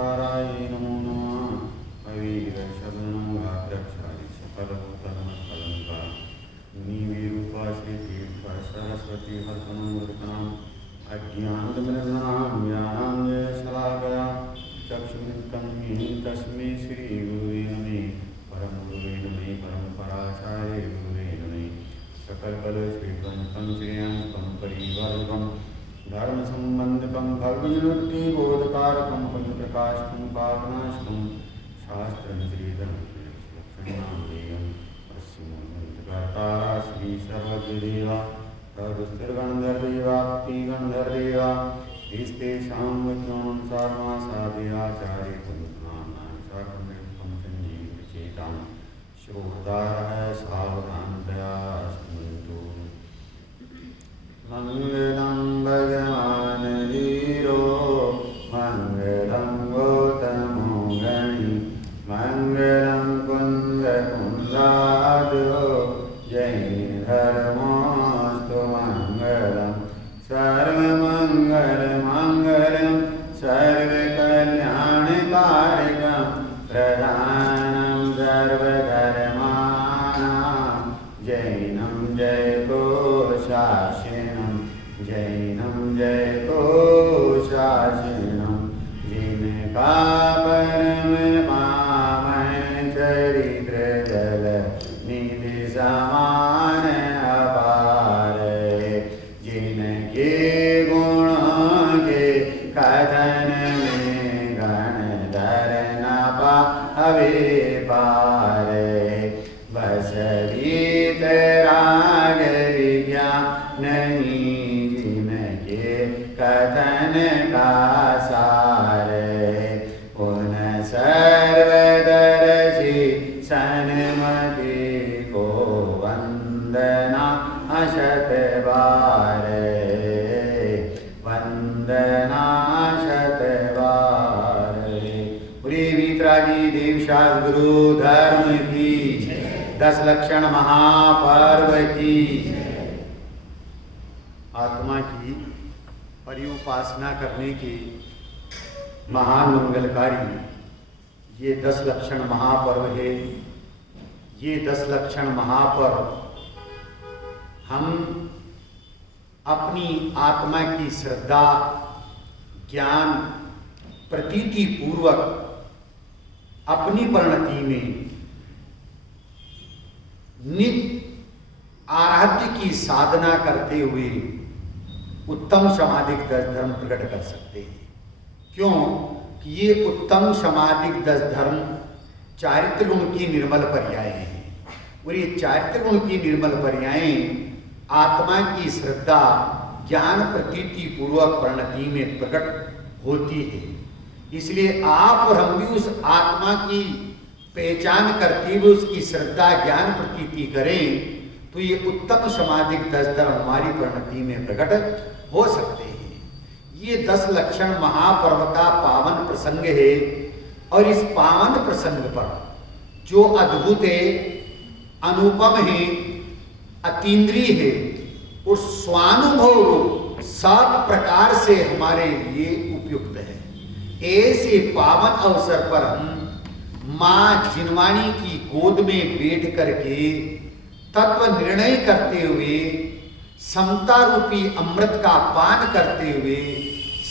ओंकाराय नमो नमः। अवीरशब्दनमोघाग्रक्षाय सकलभूतनमस्कलङ्का मुनिविरूपा श्रीतीर्थ सरस्वती हर्तनमूर्तनाम् अज्ञानतिमिरान्धकारां ज्ञानाञ्जनशलाकया चक्षुरुन्मीलितं तस्मै श्रीगुरुवे नमः। परमगुरुवे नमः। परमपराचार्य गुरुवे नमः। सकलकलश्रीवन्तं श्रेयांकं परिवारकं धर्मसम्बन्धकं भगवद्गीताबोधकारकं पुण्यप्रकाशकं पावनाशकं शास्त्रं श्रीधर्मलक्षणामृतं पश्चिमोन्नतकर्ता श्रीसर्वज्ञदेवा सर्वस्थिरगणधर्देवा भक्तिगणधर्देवा ईस्तेषां वचनं सारमासादेवाचार्य पुण्यनाम्नां साकं सञ्जीवचेतां श्रोतारः सावधानतया शृण्वन्तु। मङ्गलं भगवान् वीरो मङ्गलं गौतमो गणि मङ्गलं कुन्दकुन्दादो जैनधर्मोऽस्तु मङ्गलं सर्वमङ्गलमङ्गलं सर्वकल्याणकारकं प्रधानं सर्वधर्माणां जैनं जयघोषाशिनं जैनं जयघोषाशिनं जिनका परम पावन चरित्र जल निधि समान अपार जिनके गुणों के कथन में गणधर न पावे पार बस वीतराग विज्ञान नहीं जिनके कथन का सार उन सर्वदर्शी सन्मति को वंदना शत बार वंदना शत बार। पूरी वीतरागी देवशास गुरु धर्म की 10 लक्षण महापर्व की आत्मा की परिउपासना करने के महान मंगलकारी ये 10 लक्षण महापर्व है। ये 10 लक्षण महापर्व हम अपनी आत्मा की श्रद्धा ज्ञान प्रतीति पूर्वक अपनी परिणति में नित्य आराध्य की साधना करते हुए उत्तम समाधिक 10 धर्म प्रकट कर सकते हैं। क्यों कि ये उत्तम समाधिक 10 धर्म चारित्र गुण की निर्मल पर्याय हैं और ये चारित्र गुण की निर्मल पर्याय आत्मा की श्रद्धा ज्ञान प्रतीति पूर्वक परिणति में प्रकट होती है। इसलिए आप और हम भी उस आत्मा की पहचान करते हुए उसकी श्रद्धा ज्ञान प्रतीति करें तो ये उत्तम समाधिक 10 धर्म हमारी परिणति में प्रकट हो सकते हैं। ये 10 लक्षण महापर्व का पावन प्रसंग है और इस पावन प्रसंग पर जो अद्भुत है अनुपम है अतीन्द्रिय है और स्वानुभव सब प्रकार से हमारे लिए उपयुक्त है। ऐसे पावन अवसर पर हम मां जिनवाणी की गोद में बैठ करके तत्व निर्णय करते हुए समता रूपी अमृत का पान करते हुए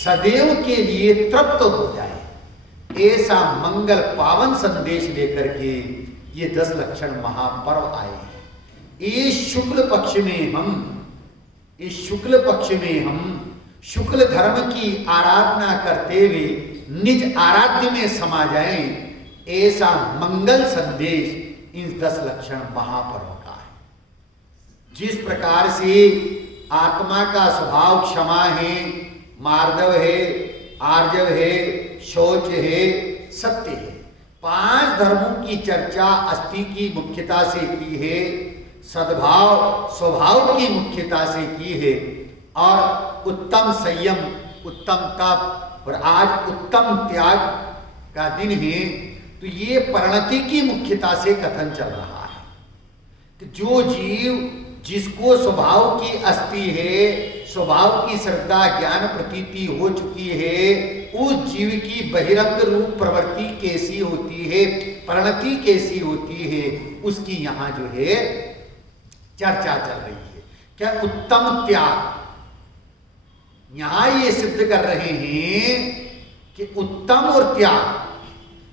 सदैव के लिए तृप्त हो जाए ऐसा मंगल पावन संदेश लेकर के ये 10 लक्षण महापर्व आए हैं। इस शुक्ल पक्ष में हम शुक्ल धर्म की आराधना करते हुए निज आराध्य में समा जाएं ऐसा मंगल संदेश इन 10 लक्षण महापर्व का है। जिस प्रकार से आत्मा का स्वभाव क्षमा है मार्दव है आर्जव है शौच है सत्य है। 5 धर्मों की चर्चा अस्थि की मुख्यता से की है सद्भाव स्वभाव की मुख्यता से की है और उत्तम संयम उत्तम तप और आज उत्तम त्याग का दिन है तो ये परिणति की मुख्यता से कथन चल रहा है कि जो जीव जिसको स्वभाव की अस्थि है, स्वभाव की श्रद्धा ज्ञान प्रतीति हो चुकी है, उस जीव की बहिरंग रूप प्रवृत्ति कैसी होती है, परिणति कैसी होती है, उसकी यहां जो है चर्चा चल रही है। क्या उत्तम त्याग, यहां ये सिद्ध कर रहे हैं कि उत्तम और त्याग,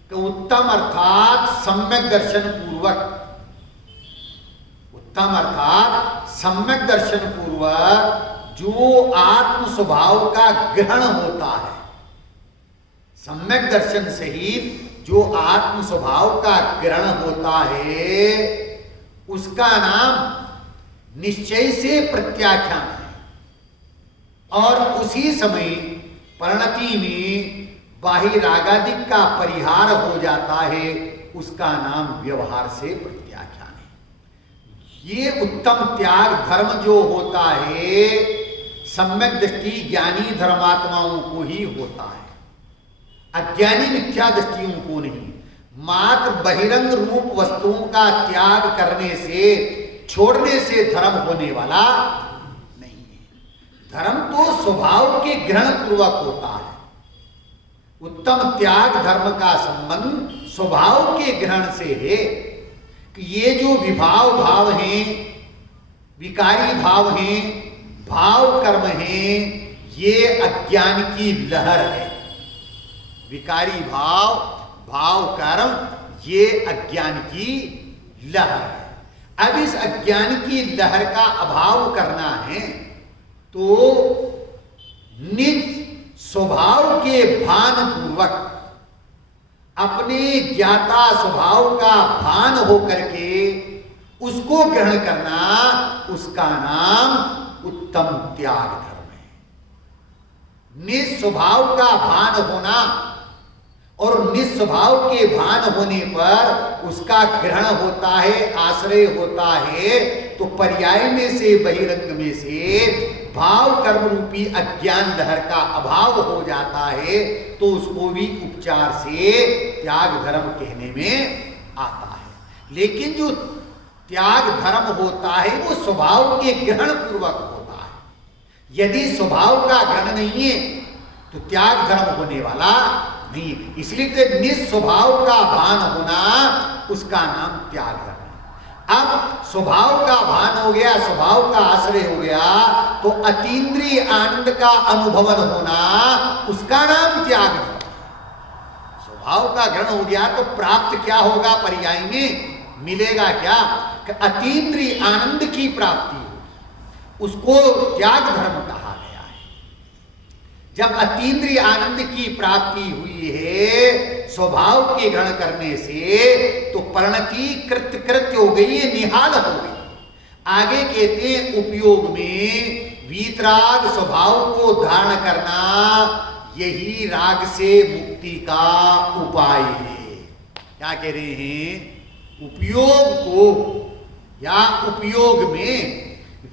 तो उत्तम अर्थात सम्यक दर्शन पूर्वक, उत्तम अर्थात सम्यक दर्शन पूर्वक जो आत्म स्वभाव का ग्रहण होता है, सम्यक दर्शन सहित जो आत्म स्वभाव का ग्रहण होता है, उसका नाम निश्चय से प्रत्याख्यान है। और उसी समय परिणति में बाह्य रागादिक का परिहार हो जाता है, उसका नाम व्यवहार से प्रत्याख्यान है। ये उत्तम त्याग धर्म जो होता है, सम्यक दृष्टि ज्ञानी धर्मात्माओं को ही होता है, अज्ञानी मिथ्या दृष्टियों को नहीं। मात्र बहिरंग रूप वस्तुओं का त्याग करने से, छोड़ने से धर्म होने वाला नहीं है। धर्म तो स्वभाव के ग्रहण पूर्वक होता है। उत्तम त्याग धर्म का संबंध स्वभाव के ग्रहण से है कि ये जो विभाव भाव हैं, विकारी भाव हैं, भाव कर्म हैं, ये अज्ञान की लहर है। विकारी भाव, भाव कर्म, ये अज्ञान की लहर है। अब इस अज्ञान की लहर का अभाव करना है तो निज स्वभाव के भान पूर्वक, अपने ज्ञाता स्वभाव का भान होकर के उसको ग्रहण करना, उसका नाम उत्तम त्याग धर्म है। निस्वभाव का भान होना और निस्वभाव के भान होने पर उसका ग्रहण होता है, आश्रय होता है, तो पर्याय में से, बहिरंग में से भाव कर्म रूपी अज्ञान लहर का अभाव हो जाता है, तो उसको भी उपचार से त्याग धर्म कहने में आता है। लेकिन जो त्याग धर्म होता है वो स्वभाव के ग्रहण पूर्वक होता है। यदि स्वभाव का ग्रहण नहीं है तो त्याग धर्म होने वाला नहीं। इसलिए कि निस्वभाव का भान होना, उसका नाम त्याग धर्म। अब स्वभाव का भान हो गया, स्वभाव का आश्रय हो गया, तो अतीन्द्रिय आनंद का अनुभवन होना, उसका नाम त्याग धर्म। स्वभाव का ग्रहण हो गया तो प्राप्त क्या होगा, पर्याय में मिलेगा क्या, कि अतीन्द्रिय आनंद की प्राप्ति होगी, उसको त्याग धर्म कहा गया है। जब अतीन्द्रिय आनंद की प्राप्ति हुई है स्वभाव के ग्रहण करने से, तो परिणति कृत्य हो गई है, निहाल हो गई। आगे कहते हैं उपयोग में वीतराग स्वभाव को धारण करना, यही राग से मुक्ति का उपाय है। क्या कह रहे हैं, उपयोग को या उपयोग में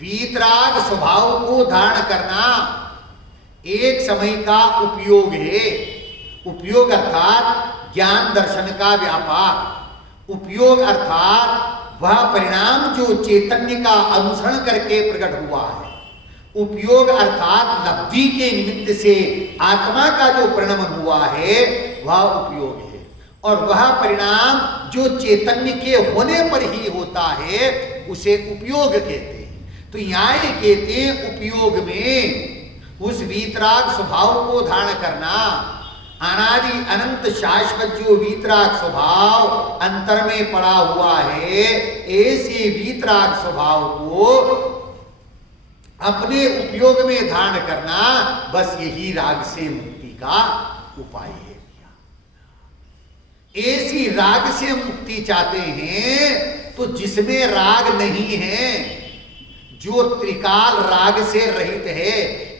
वीतराग स्वभाव को धारण करना एक समय का उपयोग है। उपयोग अर्थात ज्ञान दर्शन का व्यापार, उपयोग अर्थात वह परिणाम जो चैतन्य का अनुसरण करके प्रकट हुआ है, उपयोग अर्थात लब्धि के निमित्त से आत्मा का जो परिणमन हुआ है वह उपयोग है। और वह परिणाम जो चैतन्य के होने पर ही होता है उसे उपयोग कहते हैं। तो यहाँ ये कहते हैं उपयोग में उस वीतराग स्वभाव को धारण करना, अनादि अनंत शाश्वत जो वीतराग स्वभाव अंतर में पड़ा हुआ है, ऐसे वीतराग स्वभाव को अपने उपयोग में धारण करना, बस यही राग से मुक्ति का उपाय है। ऐसी राग से मुक्ति चाहते हैं तो जिसमें राग नहीं है, जो त्रिकाल राग से रहित है,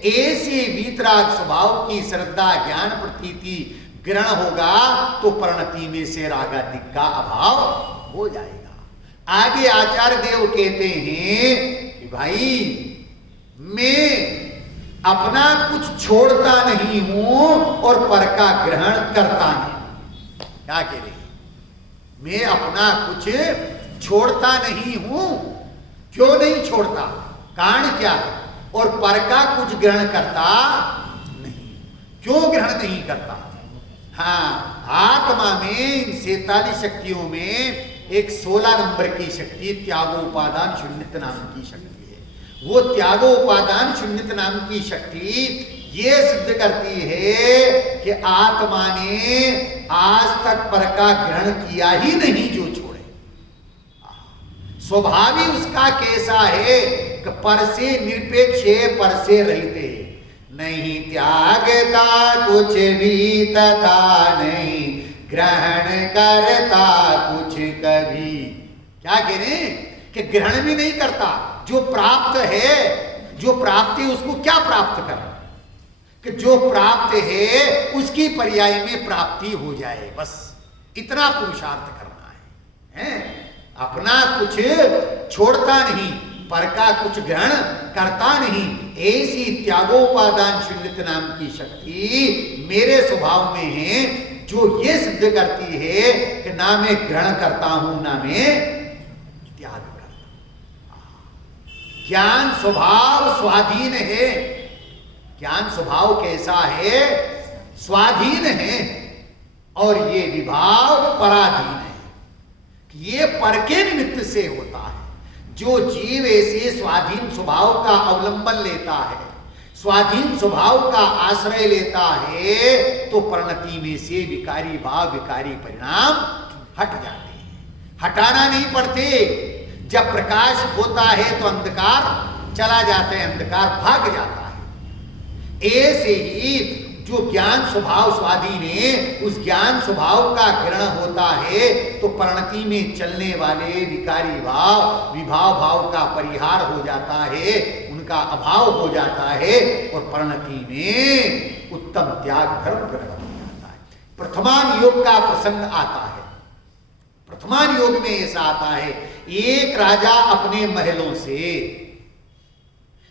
ऐसे वीतराग स्वभाव की श्रद्धा ज्ञान प्रतीति ग्रहण होगा तो परिणति में से रागादिक का अभाव हो जाएगा। आगे आचार्य देव कहते हैं कि भाई मैं अपना कुछ छोड़ता नहीं हूं और पर का ग्रहण करता नहीं। क्या कह रहे, मैं अपना कुछ छोड़ता नहीं हूं, क्यों नहीं छोड़ता, कारण क्या है? और पर का कुछ ग्रहण करता नहीं, क्यों ग्रहण नहीं करता? हाँ, आत्मा में 47 शक्तियों में एक 16 नंबर की शक्ति त्यागोपादान शून्यत नाम की शक्ति है। वो त्यागोपादान शून्यत नाम की शक्ति ये सिद्ध करती है कि आत्मा ने आज तक पर का ग्रहण किया ही नहीं जो छोड़े। स्वभाव ही उसका कैसा है कि पर से निरपेक्ष है, पर से रहित है, नहीं त्यागता कुछ भी तथा नहीं ग्रहण करता कुछ कभी। क्या कह रहे हैं कि ग्रहण भी नहीं करता, जो प्राप्त है, जो प्राप्ति उसको क्या प्राप्त कर, कि जो प्राप्त है उसकी पर्याय में प्राप्ति हो जाए, बस इतना पुरुषार्थ करना है? अपना कुछ छोड़ता नहीं, पर का कुछ ग्रहण करता नहीं। ऐसी त्यागोपादान शून्यत नाम की शक्ति मेरे स्वभाव में है, जो ये सिद्ध करती है कि ना मैं ग्रहण करता हूं ना मैं त्याग करता हूं। ज्ञान स्वभाव स्वाधीन है। ज्ञान स्वभाव कैसा है? स्वाधीन है, और ये विभाव पराधीन है। ये पर के निमित्त से होता है। जो जीव ऐसे स्वाधीन स्वभाव का अवलंबन लेता है, स्वाधीन स्वभाव का आश्रय लेता है, तो परिणति में से विकारी भाव, विकारी परिणाम हट जाते हैं। हटाना नहीं पड़ते। जब प्रकाश होता है तो अंधकार चला जाता है, अंधकार भाग जाता है। ऐसे ही जो ज्ञान स्वभाव स्वाधीन है, उस ज्ञान स्वभाव का ग्रहण होता है तो परिणति में चलने वाले विकारी भाव, विभाव भाव का परिहार हो जाता है, उनका अभाव हो जाता है, और परिणति में उत्तम त्याग धर्म प्रकट हो जाता है। प्रथमान योग का प्रसंग आता है। प्रथमान योग में ऐसा आता है, एक राजा अपने महलों से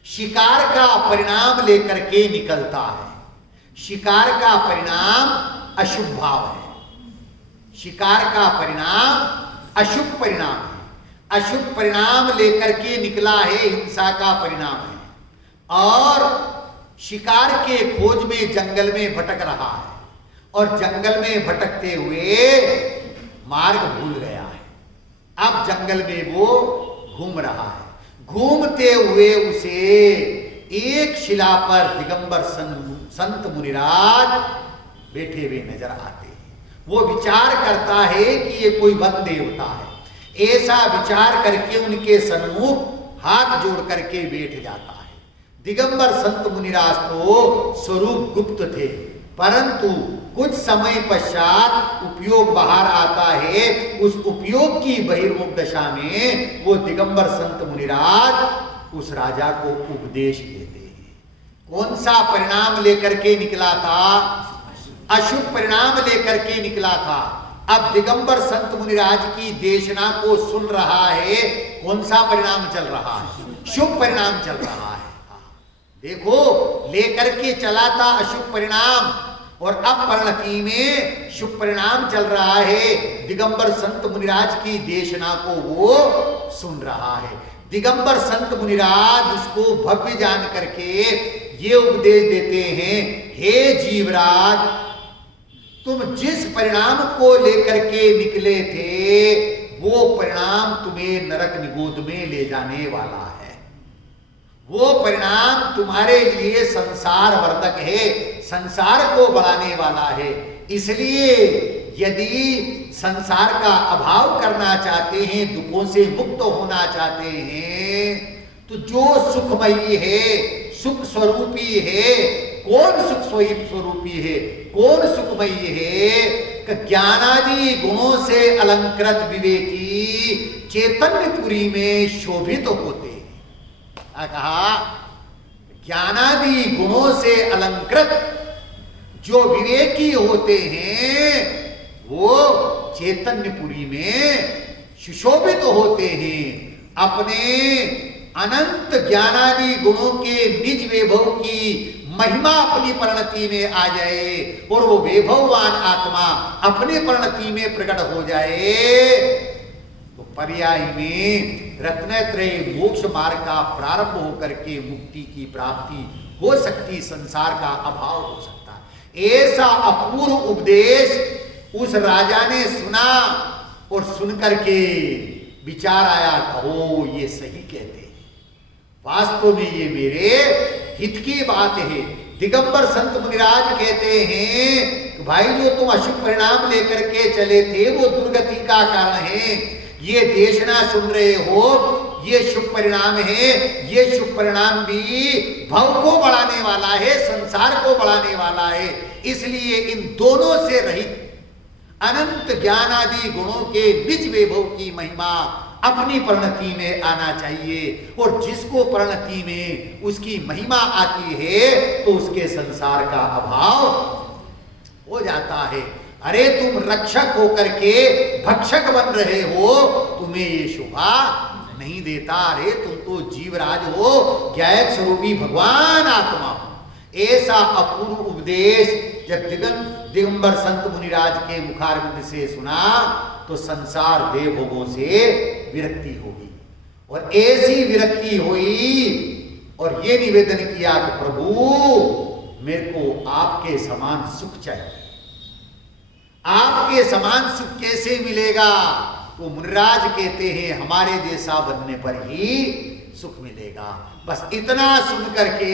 शिकार का परिणाम लेकर के निकलता है। शिकार का परिणाम अशुभ भाव है। शिकार का परिणाम अशुभ परिणाम है। अशुभ परिणाम लेकर के निकला है, हिंसा का परिणाम है, और शिकार के खोज में जंगल में भटक रहा है, और जंगल में भटकते हुए मार्ग भूल गया है। अब जंगल में वो घूम रहा है। घूमते हुए उसे एक शिला पर दिगंबर संत मुनिराज बैठे हुए नजर आते हैं। वो विचार करता है कि ये कोई वन देवता है। ऐसा विचार करके उनके सन्मुख हाथ जोड़ करके बैठ जाता है। दिगंबर संत मुनिराज तो स्वरूप गुप्त थे, परंतु कुछ समय पश्चात उपयोग बाहर आता है। उस उपयोग की बहिर्मुख दशा में वो दिगंबर संत मुनिराज उस राजा को उपदेश देते हैं। कौन सा परिणाम लेकर के निकला था? अशुभ परिणाम लेकर के निकला था। अब दिगंबर संत मुनिराज की देशना को सुन रहा है। कौन सा परिणाम चल रहा है? शुभ परिणाम चल रहा है। देखो, लेकर के चला था अशुभ परिणाम, और अब परिणति में शुभ परिणाम चल रहा है। दिगंबर संत मुनिराज की देशना को वो सुन रहा है। दिगंबर संत मुनिराज उसको भव्य जान करके ये उपदेश देते हैं, हे जीवराज, तुम जिस परिणाम को लेकर के निकले थे, वो परिणाम तुम्हें नरक निगोद में ले जाने वाला है। वो परिणाम तुम्हारे लिए संसार वर्धक है, संसार को बढ़ाने वाला है। इसलिए यदि संसार का अभाव करना चाहते हैं, दुखों से मुक्त होना चाहते हैं, तो जो सुखमयी है, सुख स्वरूपी है, कौन सुख स्वरूपी है, कौन सुखमयी है? कि ज्ञानादि गुणों से अलंकृत विवेकी चैतन्यपुरी में शोभित होते हैं। कहा, ज्ञानादि गुणों से अलंकृत जो विवेकी होते हैं, वो चैतन्यपुरी में सुशोभित होते हैं। अपने अनंत ज्ञानादि गुणों के निज वैभव की महिमा अपनी परिणति में आ जाए, और वो वैभववान आत्मा अपने परिणति में प्रकट हो जाए, तो पर्याय में रत्नत्रय मोक्ष मार्ग का प्रारंभ होकर के मुक्ति की प्राप्ति हो सकती, संसार का अभाव हो सकता। ऐसा अपूर्व उपदेश उस राजा ने सुना और सुनकर के विचार आया, ओ ये सही कहते हैं, वास्तव में ये मेरे हित की बात है। दिगंबर संत मुनिराज कहते हैं, भाई जो तुम अशुभ परिणाम लेकर के चले थे वो दुर्गति का कारण है। ये देशना सुन रहे हो, ये शुभ परिणाम है। ये शुभ परिणाम भी भव को बढ़ाने वाला है, संसार को बढ़ाने वाला है। इसलिए इन दोनों से रहित अनंत ज्ञान आदि गुणों के निज वैभव की महिमा अपनी परिणति में आना चाहिए। और जिसको परिणति में उसकी महिमा आती है तो उसके संसार का अभाव हो जाता है। अरे तुम रक्षक होकर के भक्षक बन रहे हो, तुम्हें ये शोभा नहीं देता। अरे तुम तो जीवराज हो, ज्ञायक स्वरूपी भगवान आत्मा हो। ऐसा अपूर्व उपदेश जब दिगंबर संत मुनिराज के मुखारविंद से सुना तो संसार देव भोगों से विरक्ति होगी। और ऐसी विरक्ति हुई और ये निवेदन किया कि प्रभु मेरे को आपके समान सुख चाहिए। आपके समान सुख कैसे मिलेगा? तो मुनिराज कहते हैं हमारे जैसा बनने पर ही सुख मिलेगा। बस इतना सुन करके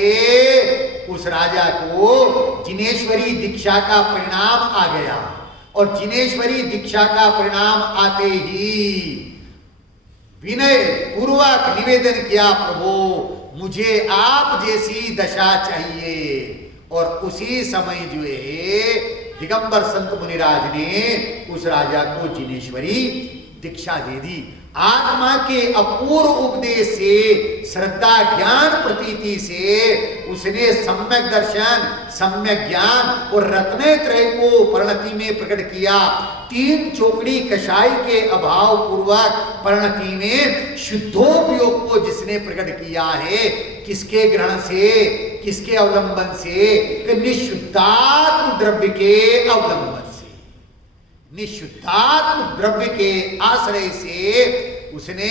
उस राजा को जिनेश्वरी दीक्षा का परिणाम आ गया। और जिनेश्वरी दीक्षा का परिणाम आते ही विनय पूर्वक निवेदन किया, प्रभु मुझे आप जैसी दशा चाहिए। और उसी समय जो है दिगंबर संत मुनिराज ने उस राजा को जिनेश्वरी दीक्षा दे दी। आत्मा के अपूर्व उपदेश से, श्रद्धा ज्ञान प्रतीति से उसने सम्यक दर्शन, सम्यक ज्ञान और रत्नत्रय को परिणति में प्रकट किया। 3 चौकड़ी कषाय के अभाव पूर्वक परिणति में शुद्धोपयोग को जिसने प्रकट किया है, किसके ग्रहण से, किसके अवलंबन से? निशुद्धात्म द्रव्य के अवलंबन से, निशुद्धात्म द्रव्य के आश्रय से उसने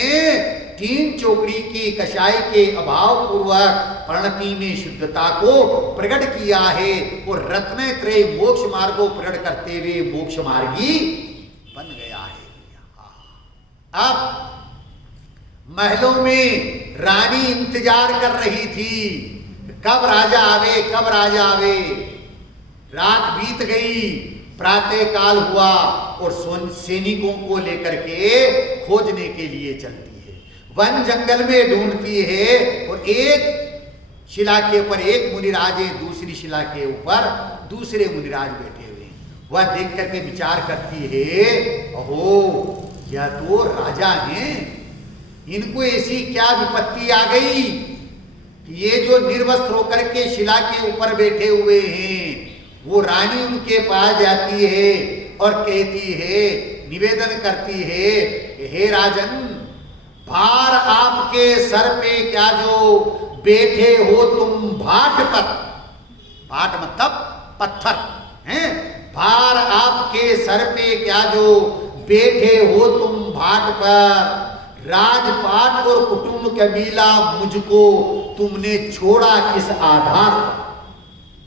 3 चौकड़ी की कषाय के अभाव पूर्वक परिणति में शुद्धता को प्रकट किया है। और रत्नत्रय मोक्ष मार्ग को प्रकट करते हुए मोक्ष मार्गी बन गया है। अब महलों में रानी इंतजार कर रही थी, कब राजा आवे, कब राजा आवे। रात बीत गई, प्रातः काल हुआ और सैनिकों को लेकर के खोजने के लिए चलती है, वन जंगल में ढूंढती है। और एक शिला के ऊपर एक मुनिराज है, दूसरी शिला के ऊपर दूसरे मुनिराज बैठे हुए। वह देख करके विचार करती है, ओहो यह तो राजा हैं, इनको ऐसी क्या विपत्ति आ गई कि ये जो निर्वस्त्र होकर के शिला के ऊपर बैठे हुए हैं। वो रानी उनके पास जाती है और कहती है, निवेदन करती है, हे राजन, भार आपके सर पे क्या जो बैठे हो तुम भाट पर, भाट मतलब पत्थर हैं, भार आपके सर पे क्या जो बैठे हो तुम भाट पर, राजपाट और कुटुंब कबीला मुझको तुमने छोड़ा किस आधार पर?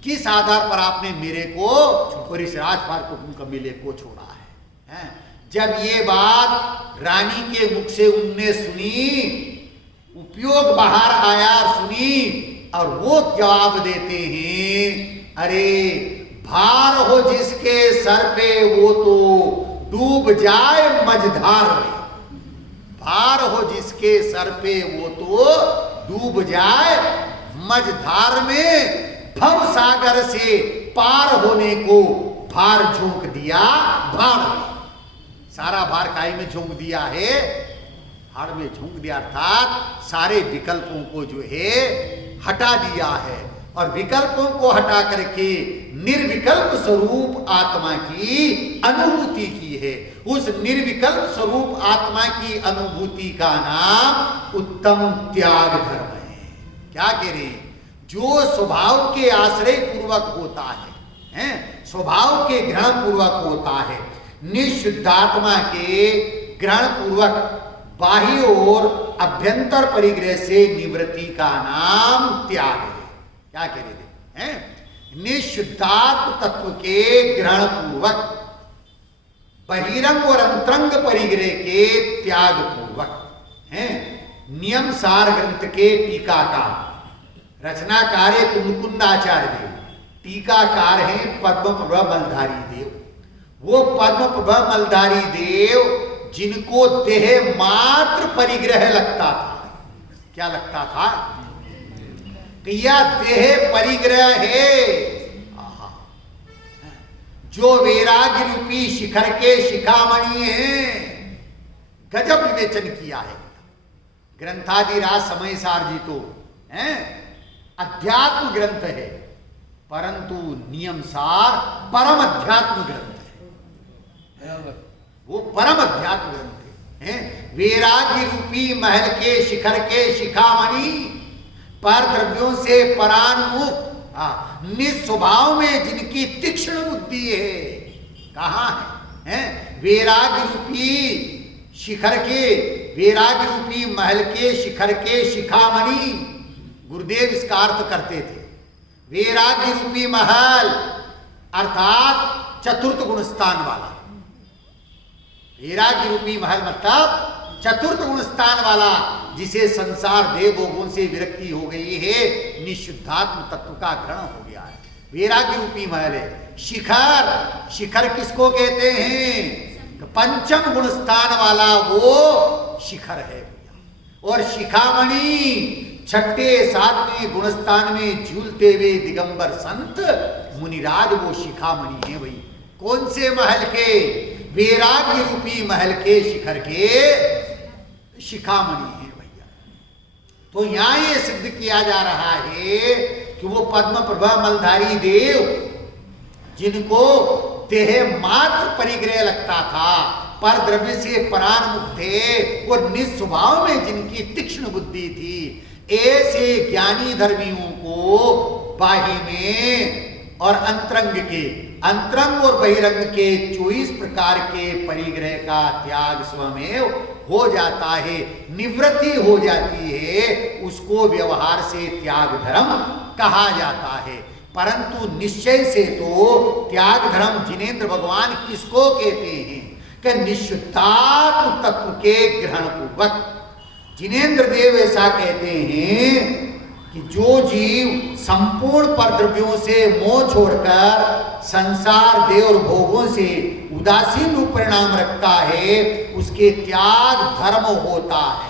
किस आधार पर आपने मेरे को और इस राजपाट कुटुंब कबीले को छोड़ा है? जब ये बात रानी के मुख से उनने सुनी, उपयोग बाहर आया और सुनी, और वो जवाब देते हैं, अरे भार हो जिसके सर पे वो तो डूब जाए मझधार में। भार हो जिसके सर पे वो तो डूब जाए मझधार में, भव सागर से पार होने को भार झोंक दिया भाड़ में। सारा भार काई में झोंक दिया है, भाड़ में झोंक दिया, अर्थात सारे विकल्पों को जो है हटा दिया है। और विकल्पों को हटा करके निर्विकल्प स्वरूप आत्मा की अनुभूति की है। उस निर्विकल्प स्वरूप आत्मा की अनुभूति का नाम उत्तम त्याग धर्म है। क्या कह रहे हैं? जो स्वभाव के आश्रय पूर्वक होता है, स्वभाव के ग्रहण पूर्वक होता है, निशुद्धात्मा के ग्रहण पूर्वक बाह्य और अभ्यंतर परिग्रह से निवृत्ति का नाम त्याग है। क्या कह रहे थे हैं? निशुद्धात्म तत्व के ग्रहण पूर्वक बहिरंग और अंतरंग परिग्रह के त्याग पूर्वक हैं। नियम सार ग्रंथ के टीकाकार रचनाकार है कुंदकुंदाचार्य देव, टीकाकार हैं पद्म प्रभा मलधारी देव। वो पद्म प्रभा मलधारी देव जिनको देह मात्र परिग्रह लगता था। क्या लगता था? कि यह देह परिग्रह है। जो वैराग्य रूपी शिखर के शिखामणि है, गजब विवेचन किया है। ग्रंथादिराज समय सार जी तो हैं अध्यात्म ग्रंथ है, परंतु नियम सार परम अध्यात्म ग्रंथ है। वो परम अध्यात्म ग्रंथ है। वैराग्य रूपी महल के शिखर के शिखामणि पर द्रव्यों से परान्मुख निस्वभाव में जिनकी तीक्ष्ण बुद्धि है, कहाँ है? वैराग्य रूपी शिखर के, वैराग्य रूपी महल के शिखर के शिखामणि, गुरुदेव इसका अर्थ करते थे। वैराग्य रूपी महल अर्थात चतुर्थ गुणस्थान वाला। वैराग्य रूपी महल मतलब चतुर्थ गुण स्थान वाला, जिसे संसार देह भोगों से विरक्ति हो गई है, निशुद्धात्म तत्व का ग्रहण हो गया है। वैराग्य रूपी महल है। शिखर, शिखर किसको कहते हैं? पंचम गुण स्थान वाला वो शिखर है। और शिखामणि छठे सातवें गुण स्थान में झूलते हुए दिगंबर संत मुनिराज वो शिखामणि है। भाई कौन से महल के? वैराग्य रूपी महल के शिखर के शिखामणि है भैया। तो यहां ये सिद्ध किया जा रहा है कि वो पद्म प्रभा मलधारी देव जिनको देह मात्र परिग्रह लगता था, पर द्रव्य से परान्मुख थे और निस्वभाव में जिनकी तीक्ष्ण बुद्धि थी, ऐसे ज्ञानी धर्मियों को बाह्य में और अंतरंग के, अंतरंग और बहिरंग के 24 प्रकार के परिग्रह का त्याग स्वमेव हो जाता है, निवृत्ति हो जाती है। उसको व्यवहार से त्याग धर्म कहा जाता है। परंतु निश्चय से तो त्याग धर्म जिनेंद्र भगवान किसको कहते हैं? कि निशुद्धात्म तत्व के ग्रहण पूर्वक। जिनेंद्र देव ऐसा कहते हैं कि जो जीव संपूर्ण परद्रव्यों से मोह छोड़कर संसार देह और भोगों से उदासीन रूप परिणाम रखता है, उसके त्याग धर्म होता है।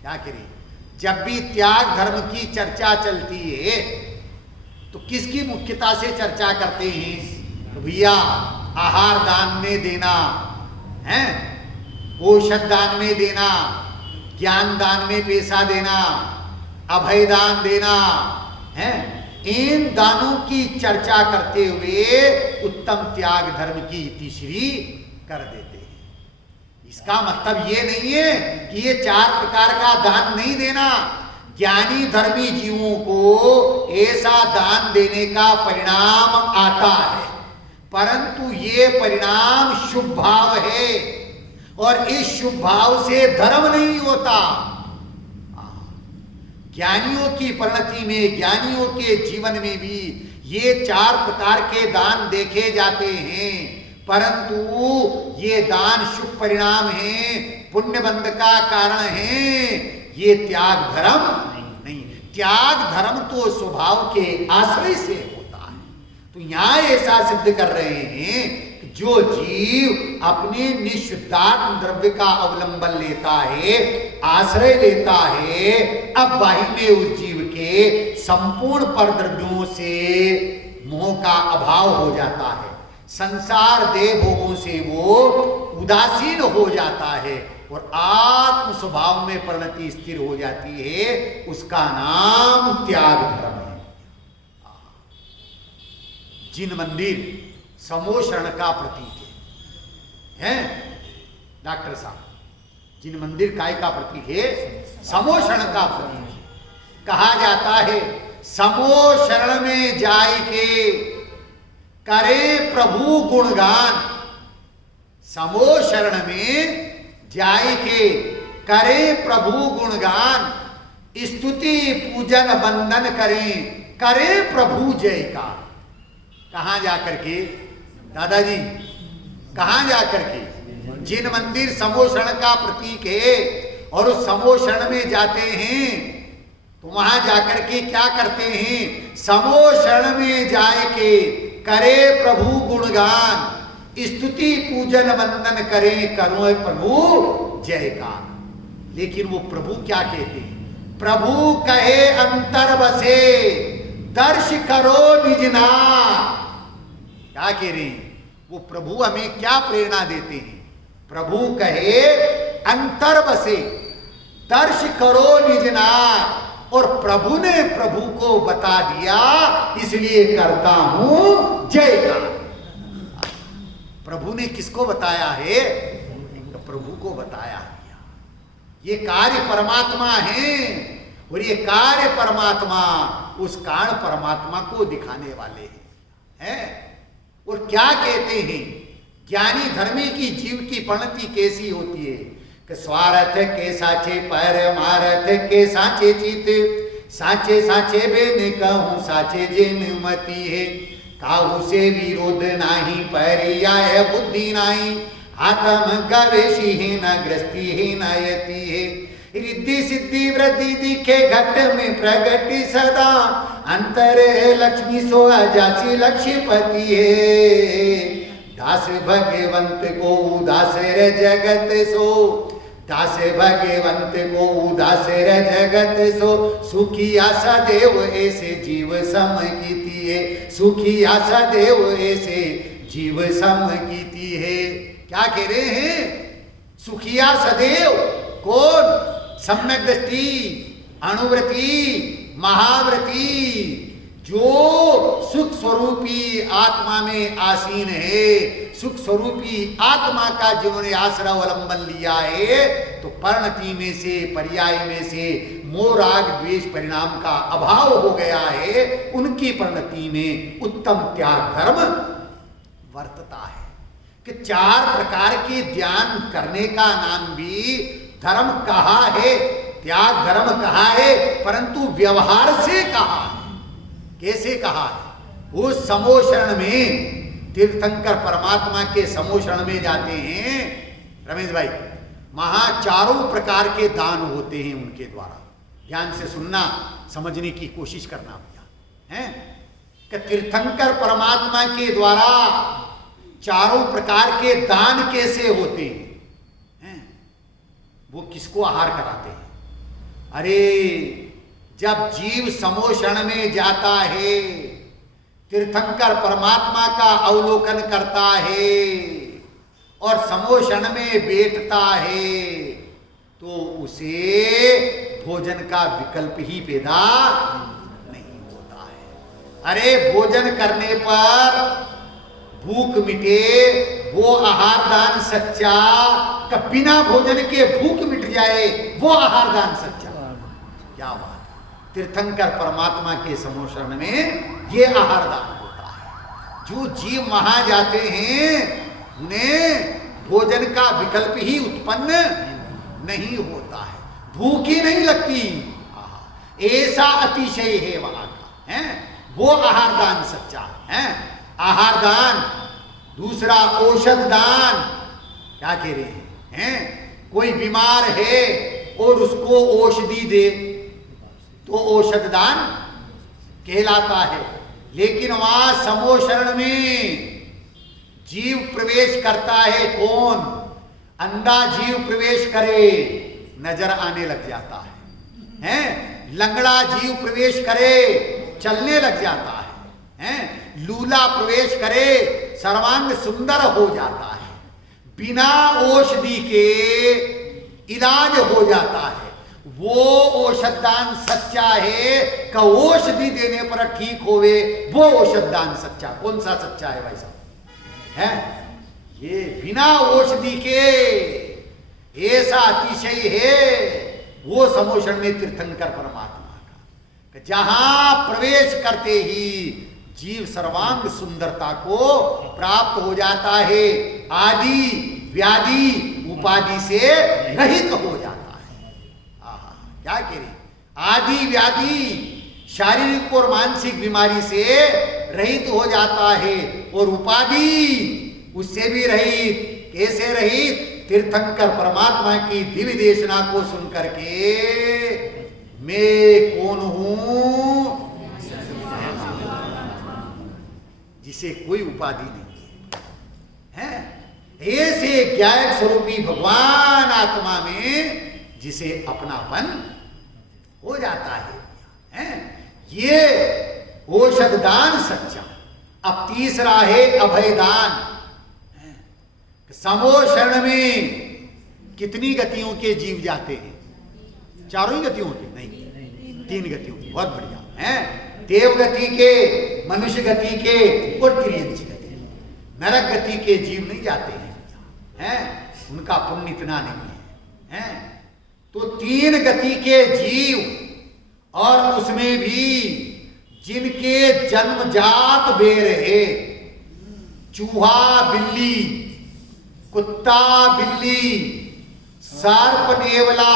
क्या करें? जब भी त्याग धर्म की चर्चा चलती है तो किसकी मुख्यता से चर्चा करते हैं? तो भैया आहार दान में देना है, औषध दान में देना, ज्ञान दान में पैसा देना, अभय दान देना है। इन दानों की चर्चा करते हुए उत्तम त्याग धर्म की इतिश्री कर देते हैं। इसका मतलब ये नहीं है कि ये 4 प्रकार का दान नहीं देना। ज्ञानी धर्मी जीवों को ऐसा दान देने का परिणाम आता है, परंतु ये परिणाम शुभ भाव है और इस शुभ भाव से धर्म नहीं होता। ज्ञानियों की परिणति में, ज्ञानियों के जीवन में भी ये 4 प्रकार के दान देखे जाते हैं, परंतु ये दान शुभ परिणाम है, पुण्य बंध का कारण है। ये त्याग धर्म नहीं। त्याग धर्म तो स्वभाव के आश्रय से होता है। तो यहां ऐसा सिद्ध कर रहे हैं कि जो जीव अपने निशुद्धात्म द्रव्य का अवलंबन लेता है, आश्रय लेता है, अब बाह्य में उस जीव के संपूर्ण परद्रव्यों से मोह का अभाव हो जाता है, संसार देह भोगों से वो उदासीन हो जाता है और आत्म स्वभाव में परिणति स्थिर हो जाती है। उसका नाम त्याग धर्म है। जिन मंदिर समोशरण का प्रतीक है डॉक्टर साहब, जिन मंदिर काय का प्रतीक है? समोशरण का प्रतीक है। कहा जाता है समोशरण में जाय के करे प्रभु गुणगान। समोशरण में जाय के करे प्रभु गुणगान, स्तुति पूजन वंदन करें, करे प्रभु जय का। कहां जाकर के दादाजी, कहां जाकर के? जिन मंदिर समोषण का प्रतीक है और उस समोषण में जाते हैं तो वहां जाकर के क्या करते हैं? समोषण में जाए के करे प्रभु गुणगान, स्तुति पूजन वंदन करें, करो प्रभु जय का। लेकिन वो प्रभु क्या कहते हैं? प्रभु कहे अंतर बसे, दर्श करो निजना। क्या कह रहे हैं? वो प्रभु हमें क्या प्रेरणा देते हैं? प्रभु कहे अंतर बसे, दर्श करो निजना। और प्रभु ने प्रभु को बता दिया, इसलिए करता हूं जय का। प्रभु ने किसको बताया है? प्रभु को बताया है। ये कार्य परमात्मा है और ये कार्य परमात्मा उस कारण परमात्मा को दिखाने वाले हैं। और क्या कहते हैं? ज्ञानी धर्मी की जीव की परिणति कैसी होती है कि स्वार्थ के साचे परमार्थ के साचे चित, साचे साचे बेन कहूं साचे जिन मति है, काहू से विरोध नाही पर्याय बुद्धि नाही, आत्म गवेशी है न ग्रस्ती है न यति है, रिद्धि सिद्धि वृद्धि दिखे घट में प्रगट सदा, अंतर है लक्ष्मी सो अजासी लक्ष्मीपति है, दास भगवंत को उदास रे जगत सो, दास भगवंत को उदास रे जगत सो, सुखी आशा देव ऐसे जीव सम कीती है, सुखी आशा देव ऐसे जीव सम कीती है। क्या कह रहे हैं? सुखिया सदैव कौन? सम्यक दृष्टि, अणुव्रती, महाव्रती, जो सुख स्वरूपी आत्मा में आसीन है, सुख स्वरूपी आत्मा का जिन्होंने आश्रय अवलंबन लिया है, तो परिणति में से, पर्याय में से मोह राग द्वेष परिणाम का अभाव हो गया है, उनकी परिणति में उत्तम त्याग धर्म वर्तता है। कि चार प्रकार के ध्यान करने का नाम भी धर्म कहा है, त्याग धर्म कहा है, परंतु व्यवहार से कहा है। कैसे कहा है? उस समोषण में तीर्थंकर परमात्मा के समोषण में जाते हैं रमेश भाई, वहां चारों प्रकार के दान होते हैं उनके द्वारा। ध्यान से सुनना, समझने की कोशिश करना भैया है कि तीर्थंकर परमात्मा के द्वारा चारों प्रकार के दान कैसे होते हैं? वो किसको आहार कराते हैं? अरे जब जीव समोषण में जाता है, तीर्थंकर परमात्मा का अवलोकन करता है और समोषण में बैठता है, तो उसे भोजन का विकल्प ही पैदा नहीं होता है। अरे भोजन करने पर भूख मिटे, वो आहार दान सच्चा, कि बिना भोजन के भूख मिट जाए, वो आहार दान सच्चा। क्या बात! तीर्थंकर परमात्मा के समोषण में ये आहार दान होता है। जो जीव वहां जाते हैं उन्हें भोजन का विकल्प ही उत्पन्न नहीं होता है, भूख ही नहीं लगती। ऐसा अतिशय है वहां का, है वो आहार दान सच्चा है। आहार दान, दूसरा औषध दान। क्या कह रहे हैं? कोई बीमार है और उसको औषधि दे तो औषध दान कहलाता है। लेकिन वहां समोषण में जीव प्रवेश करता है, कौन? अंधा जीव प्रवेश करे, नजर आने लग जाता है। लंगड़ा जीव प्रवेश करे, चलने लग जाता है। लूला प्रवेश करे, सर्वांग सुंदर हो जाता है। बिना औषधि के इलाज हो जाता है। वो औषध दान सच्चा है कि औषधि देने पर ठीक होवे, वो औषध दान सच्चा। कौन सा सच्चा है भाई साहब? है ये बिना औषधि के ऐसा अतिशय है वो समोषण में तीर्थंकर परमात्मा का, जहां प्रवेश करते ही जीव सर्वांग सुंदरता को प्राप्त हो जाता है। आदि व्याधि उपाधि से रहित हो जाता है। आहा, क्या कह रहे, आदि व्याधि शारीरिक और मानसिक बीमारी से रहित हो जाता है और उपाधि उससे भी रहित। कैसे रहित? तीर्थंकर परमात्मा की दिव्य देशना को सुनकर के मैं कौन हूं, जिसे कोई उपाधि नहीं है, ऐसे ज्ञायक स्वरूपी भगवान आत्मा में जिसे अपनापन हो जाता है। ये औषधदान सच्चा। अब तीसरा है अभयदान। समो शरण में कितनी गतियों के जीव जाते हैं? चारों ही गतियों के? नहीं, 3 गतियों के। बहुत बढ़िया है। देव गति के, मनुष्य गति के और त्रियंश गति। नरक गति के जीव नहीं जाते हैं, उनका पुण्य इतना नहीं है। तो 3 गति के जीव, और उसमें भी जिनके जन्मजात बेर है, चूहा बिल्ली, कुत्ता बिल्ली, सर्प नेवला,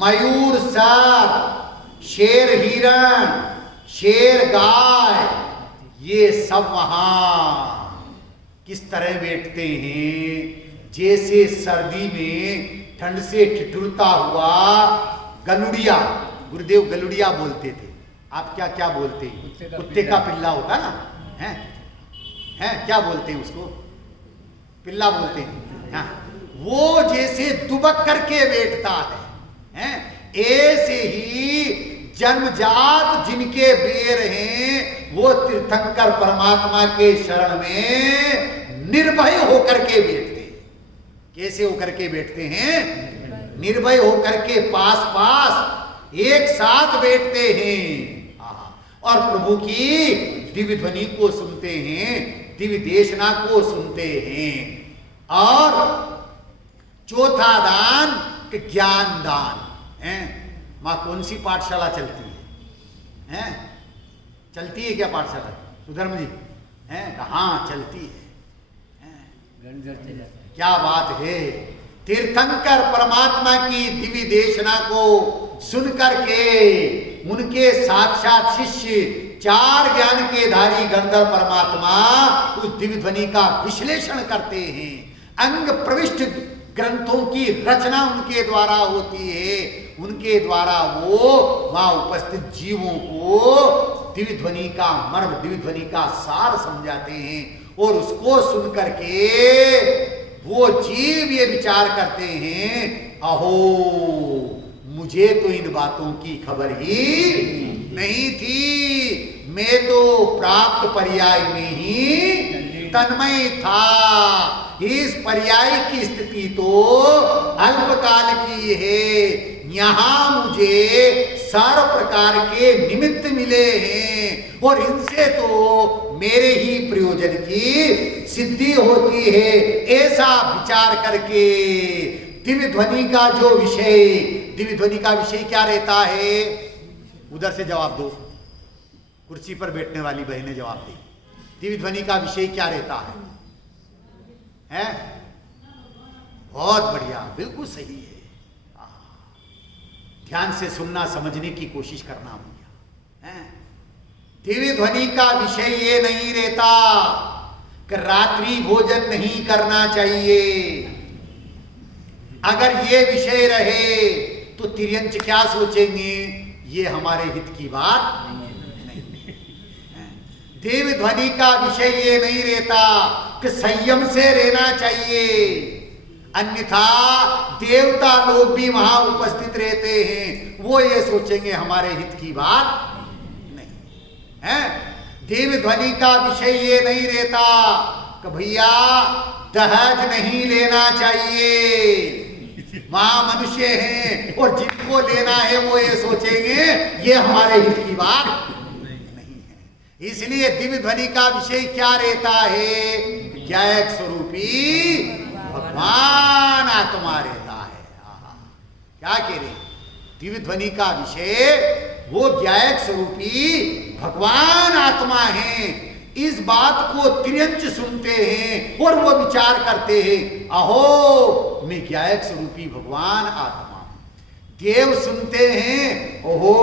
मयूर सर्प, शेर हिरण, शेर गाय, ये सब वहां किस तरह बैठते हैं? जैसे सर्दी में ठंड से ठिठुरता हुआ गलुड़िया। गुरुदेव गलुड़िया बोलते थे, आप क्या क्या बोलते हैं? कुत्ते का पिल्ला होता ना, हैं क्या बोलते हैं उसको? पिल्ला बोलते हैं। हाँ, वो जैसे दुबक करके बैठता है, ऐसे ही जन्मजात जिनके बेर हैं वो तीर्थंकर परमात्मा के शरण में निर्भय होकर के बैठते हैं। कैसे होकर के बैठते हैं? निर्भय होकर के पास पास एक साथ बैठते हैं और प्रभु की दिव्य ध्वनि को सुनते हैं, दिव्य देशना को सुनते हैं। और चौथा दान ज्ञान दान है। मां कौन सी पाठशाला चलती है? चलती है क्या पाठशाला सुधर्म जी? कहाँ चलती है? क्या बात है। तीर्थंकर परमात्मा की दिव्य देशना को सुनकर के उनके साक्षात शिष्य 4 ज्ञान के धारी गंधर्व परमात्मा उस दिव्य ध्वनि का विश्लेषण करते हैं। अंग प्रविष्ट ग्रंथों की रचना उनके द्वारा होती है। उनके द्वारा वो वहां उपस्थित जीवों को दिव्य ध्वनि का मर्म, दिव्य ध्वनि का सार समझाते हैं। और उसको सुनकर के वो जीव ये विचार करते हैं, अहो मुझे तो इन बातों की खबर ही नहीं थी, मैं तो प्राप्त पर्याय में ही तन्मय था। इस पर्याय की स्थिति तो अल्पकाल की है। यहां मुझे सारे प्रकार के निमित्त मिले हैं और इनसे तो मेरे ही प्रयोजन की सिद्धि होती है। ऐसा विचार करके दिव्य ध्वनि का जो विषय, दिव्य ध्वनि का विषय क्या रहता है? उधर से जवाब दो, कुर्सी पर बैठने वाली बहनें जवाब दी। दिव्य ध्वनि का विषय क्या रहता है? बहुत बढ़िया, बिल्कुल सही है। ध्यान से सुनना, समझने की कोशिश करना भैया। दिव्य ध्वनि का विषय ये नहीं रहता कि रात्रि भोजन नहीं करना चाहिए। अगर ये विषय रहे तो तिर्यंच क्या सोचेंगे? ये हमारे हित की बात नहीं। दिव्य ध्वनि का विषय ये नहीं रहता कि संयम से रहना चाहिए, अन्यथा देवता लोग भी वहां उपस्थित रहते हैं, वो ये सोचेंगे हमारे हित की बात नहीं है। दिव्य ध्वनि का विषय ये नहीं रहता कि भैया दहेज नहीं लेना चाहिए, वहां मनुष्य हैं और जिनको लेना है वो ये सोचेंगे ये हमारे हित की बात नहीं है। इसलिए दिव्य ध्वनि का विषय क्या रहता है? ज्ञायक स्वरूपी भगवान आत्मा रहता है। क्या कह रहे? दिव्य ध्वनि का विषय वो ज्ञायक स्वरूपी भगवान आत्मा है। इस बात को तिर्यंच सुनते हैं और वो विचार करते हैं, अहो मैं ज्ञायक स्वरूपी भगवान आत्मा। देव सुनते हैं, ओहो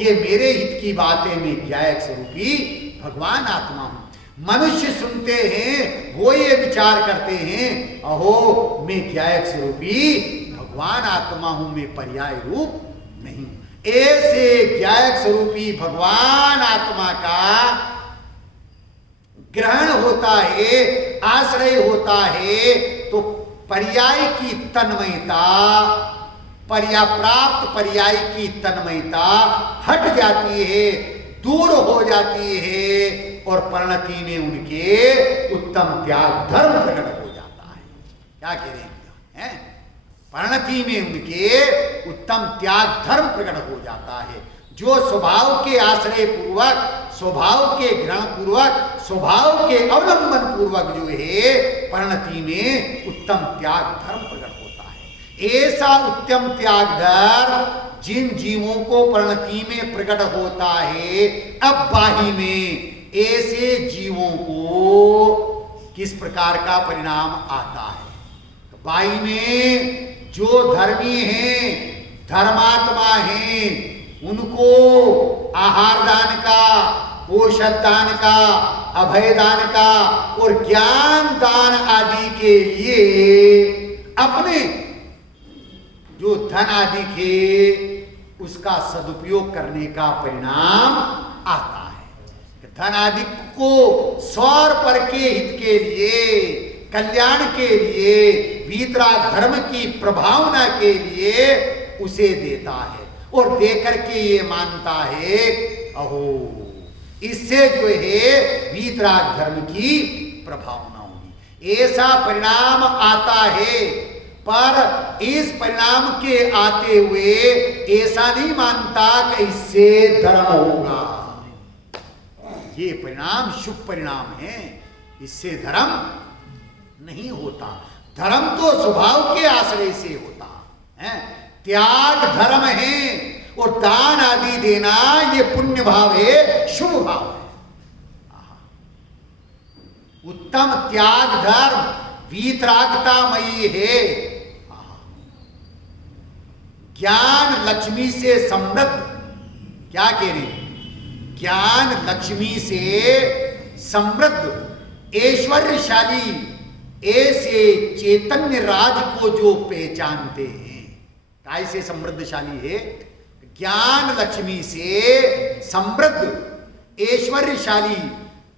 ये मेरे हित की बात है, मैं ज्ञायक स्वरूपी भगवान आत्मा हूं। मनुष्य सुनते हैं, वो ये विचार करते हैं, अहो मैं ज्ञायक स्वरूपी भगवान आत्मा हूं, मैं पर्याय रूप नहीं हूं। ऐसे ज्ञायक स्वरूपी भगवान आत्मा का ग्रहण होता है, आश्रय होता है, तो पर्याय की तन्मयता, प्राप्त पर्याय की तन्मयता हट जाती है, दूर हो जाती है, और परिणति में उनके उत्तम त्याग धर्म प्रकट हो जाता है। क्या कह रहे हैं? परिणति में उनके उत्तम त्याग धर्म प्रकट हो जाता है। जो स्वभाव के आश्रय पूर्वक, स्वभाव के ग्रहण पूर्वक, स्वभाव के अवलंबन पूर्वक जो है परिणति में उत्तम त्याग धर्म प्रकट होता है। ऐसा उत्तम त्याग धर्म जिन जीवों को परिणति में प्रकट होता है, अब बाही में ऐसे जीवों को किस प्रकार का परिणाम आता है? बाही में जो धर्मी हैं, धर्मात्मा हैं, उनको आहार दान का, औषध दान का, अभय दान का और ज्ञान दान आदि के लिए अपने जो धन आदि के उसका सदुपयोग करने का परिणाम आता है। धन आदि को स्वर पर के हित के लिए, कल्याण के लिए, वीतराग धर्म की प्रभावना के लिए उसे देता है, और देकर के ये मानता है, अहो इससे जो है वीतराग धर्म की प्रभावना होगी। ऐसा परिणाम आता है, पर इस परिणाम के आते हुए ऐसा नहीं मानता कि इससे धर्म होगा। ये परिणाम शुभ परिणाम है, इससे धर्म नहीं होता। धर्म तो स्वभाव के आश्रय से होता है। त्याग धर्म है, और दान आदि देना ये पुण्य भाव है, शुभ भाव है। उत्तम त्याग धर्म वीतरागतामयी है। ज्ञान लक्ष्मी से समृद्ध, क्या कह रहे? ज्ञान लक्ष्मी से समृद्ध ऐश्वर्यशाली ऐसे चैतन्य राज को जो पहचानते हैं, कैसे समृद्धशाली है? ज्ञान लक्ष्मी से समृद्ध ऐश्वर्यशाली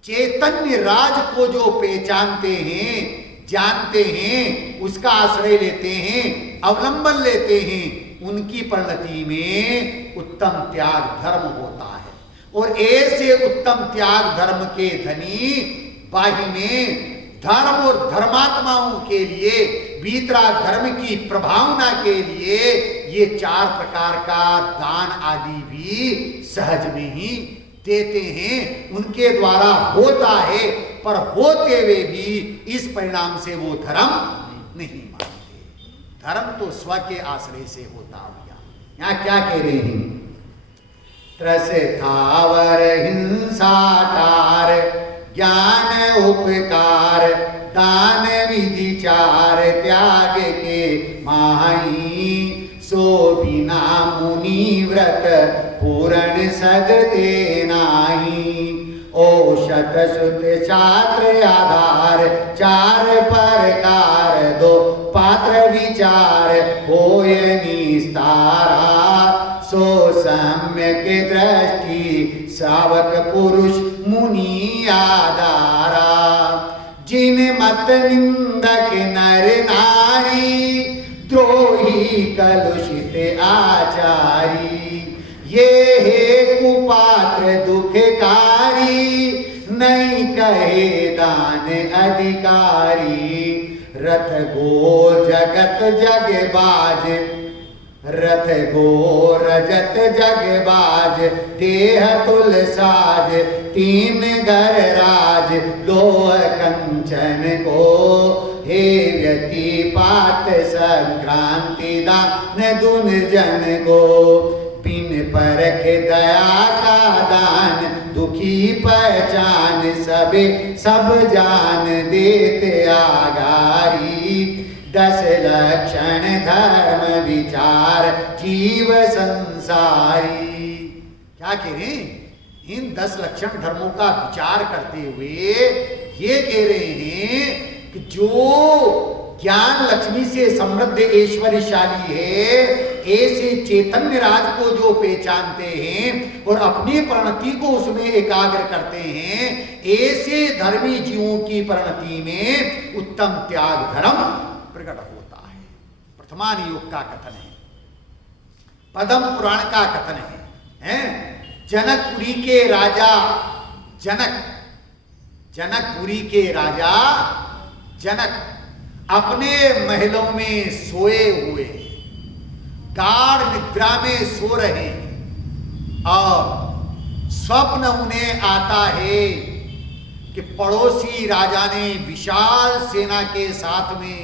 चैतन्य राज को जो पहचानते हैं, जानते हैं, उसका आश्रय लेते हैं, अवलंबन लेते हैं, उनकी परिणति में उत्तम त्याग धर्म होता है। और ऐसे उत्तम त्याग धर्म के धनी बाही में धर्म और धर्मात्माओं के लिए, वीतराग धर्म की प्रभावना के लिए ये 4 प्रकार का दान आदि भी सहज में ही देते हैं, उनके द्वारा होता है। पर होते हुए भी इस परिणाम से वो धर्म नहीं मानते। धर्म तो स्व के आश्रय से होता हुआ। यहाँ क्या कह रहे हैं? त्रस थावर हिंसा टार, ज्ञान उपकार, दान विधि 4 त्याग के माही, सो बिना मुनि व्रत पूर्ण सदते नाही। औषध सुत छात्र आधार 4 प्रकार, 2 पात्र विचार होय निस्तारा। सो सम्यक दृष्टि श्रावक पुरुष मुनि आधारा। जिन मत निंदक नर नारी, द्रोही कलुषित आचारी। ये है कुपात्र दुखकारी, नहीं कहे दान अधिकारी। रथ गो जगत जगबाज, रथ गो रजत जगबाज। देह तुल साज, 3 घर राज। लोह कंचन को हे व्यति पात संक्रांति दान दुन जन को। बिन परख दया का दान दुखी पहचान सबे सब जान देते आगारी। 10 लक्षण धर्म विचार जीव संसारी। क्या कह रहे हैं? इन 10 लक्षण धर्मों का विचार करते हुए ये कह रहे हैं कि जो ज्ञान लक्ष्मी से समृद्ध ऐश्वर्यशाली है, ऐसे चैतन्य राज को जो पहचानते हैं और अपनी परिणति को उसमें एकाग्र करते हैं, ऐसे धर्मी जीवों की परिणति में उत्तम त्याग धर्म प्रकट होता है। प्रथमान योग का कथन है, पद्म पुराण का कथन है। जनकपुरी के राजा जनकपुरी के राजा जनक अपने महलों में सोए हुए, गाढ़ निद्रा में सो रहे और स्वप्न उन्हें आता है कि पड़ोसी राजा ने विशाल सेना के साथ में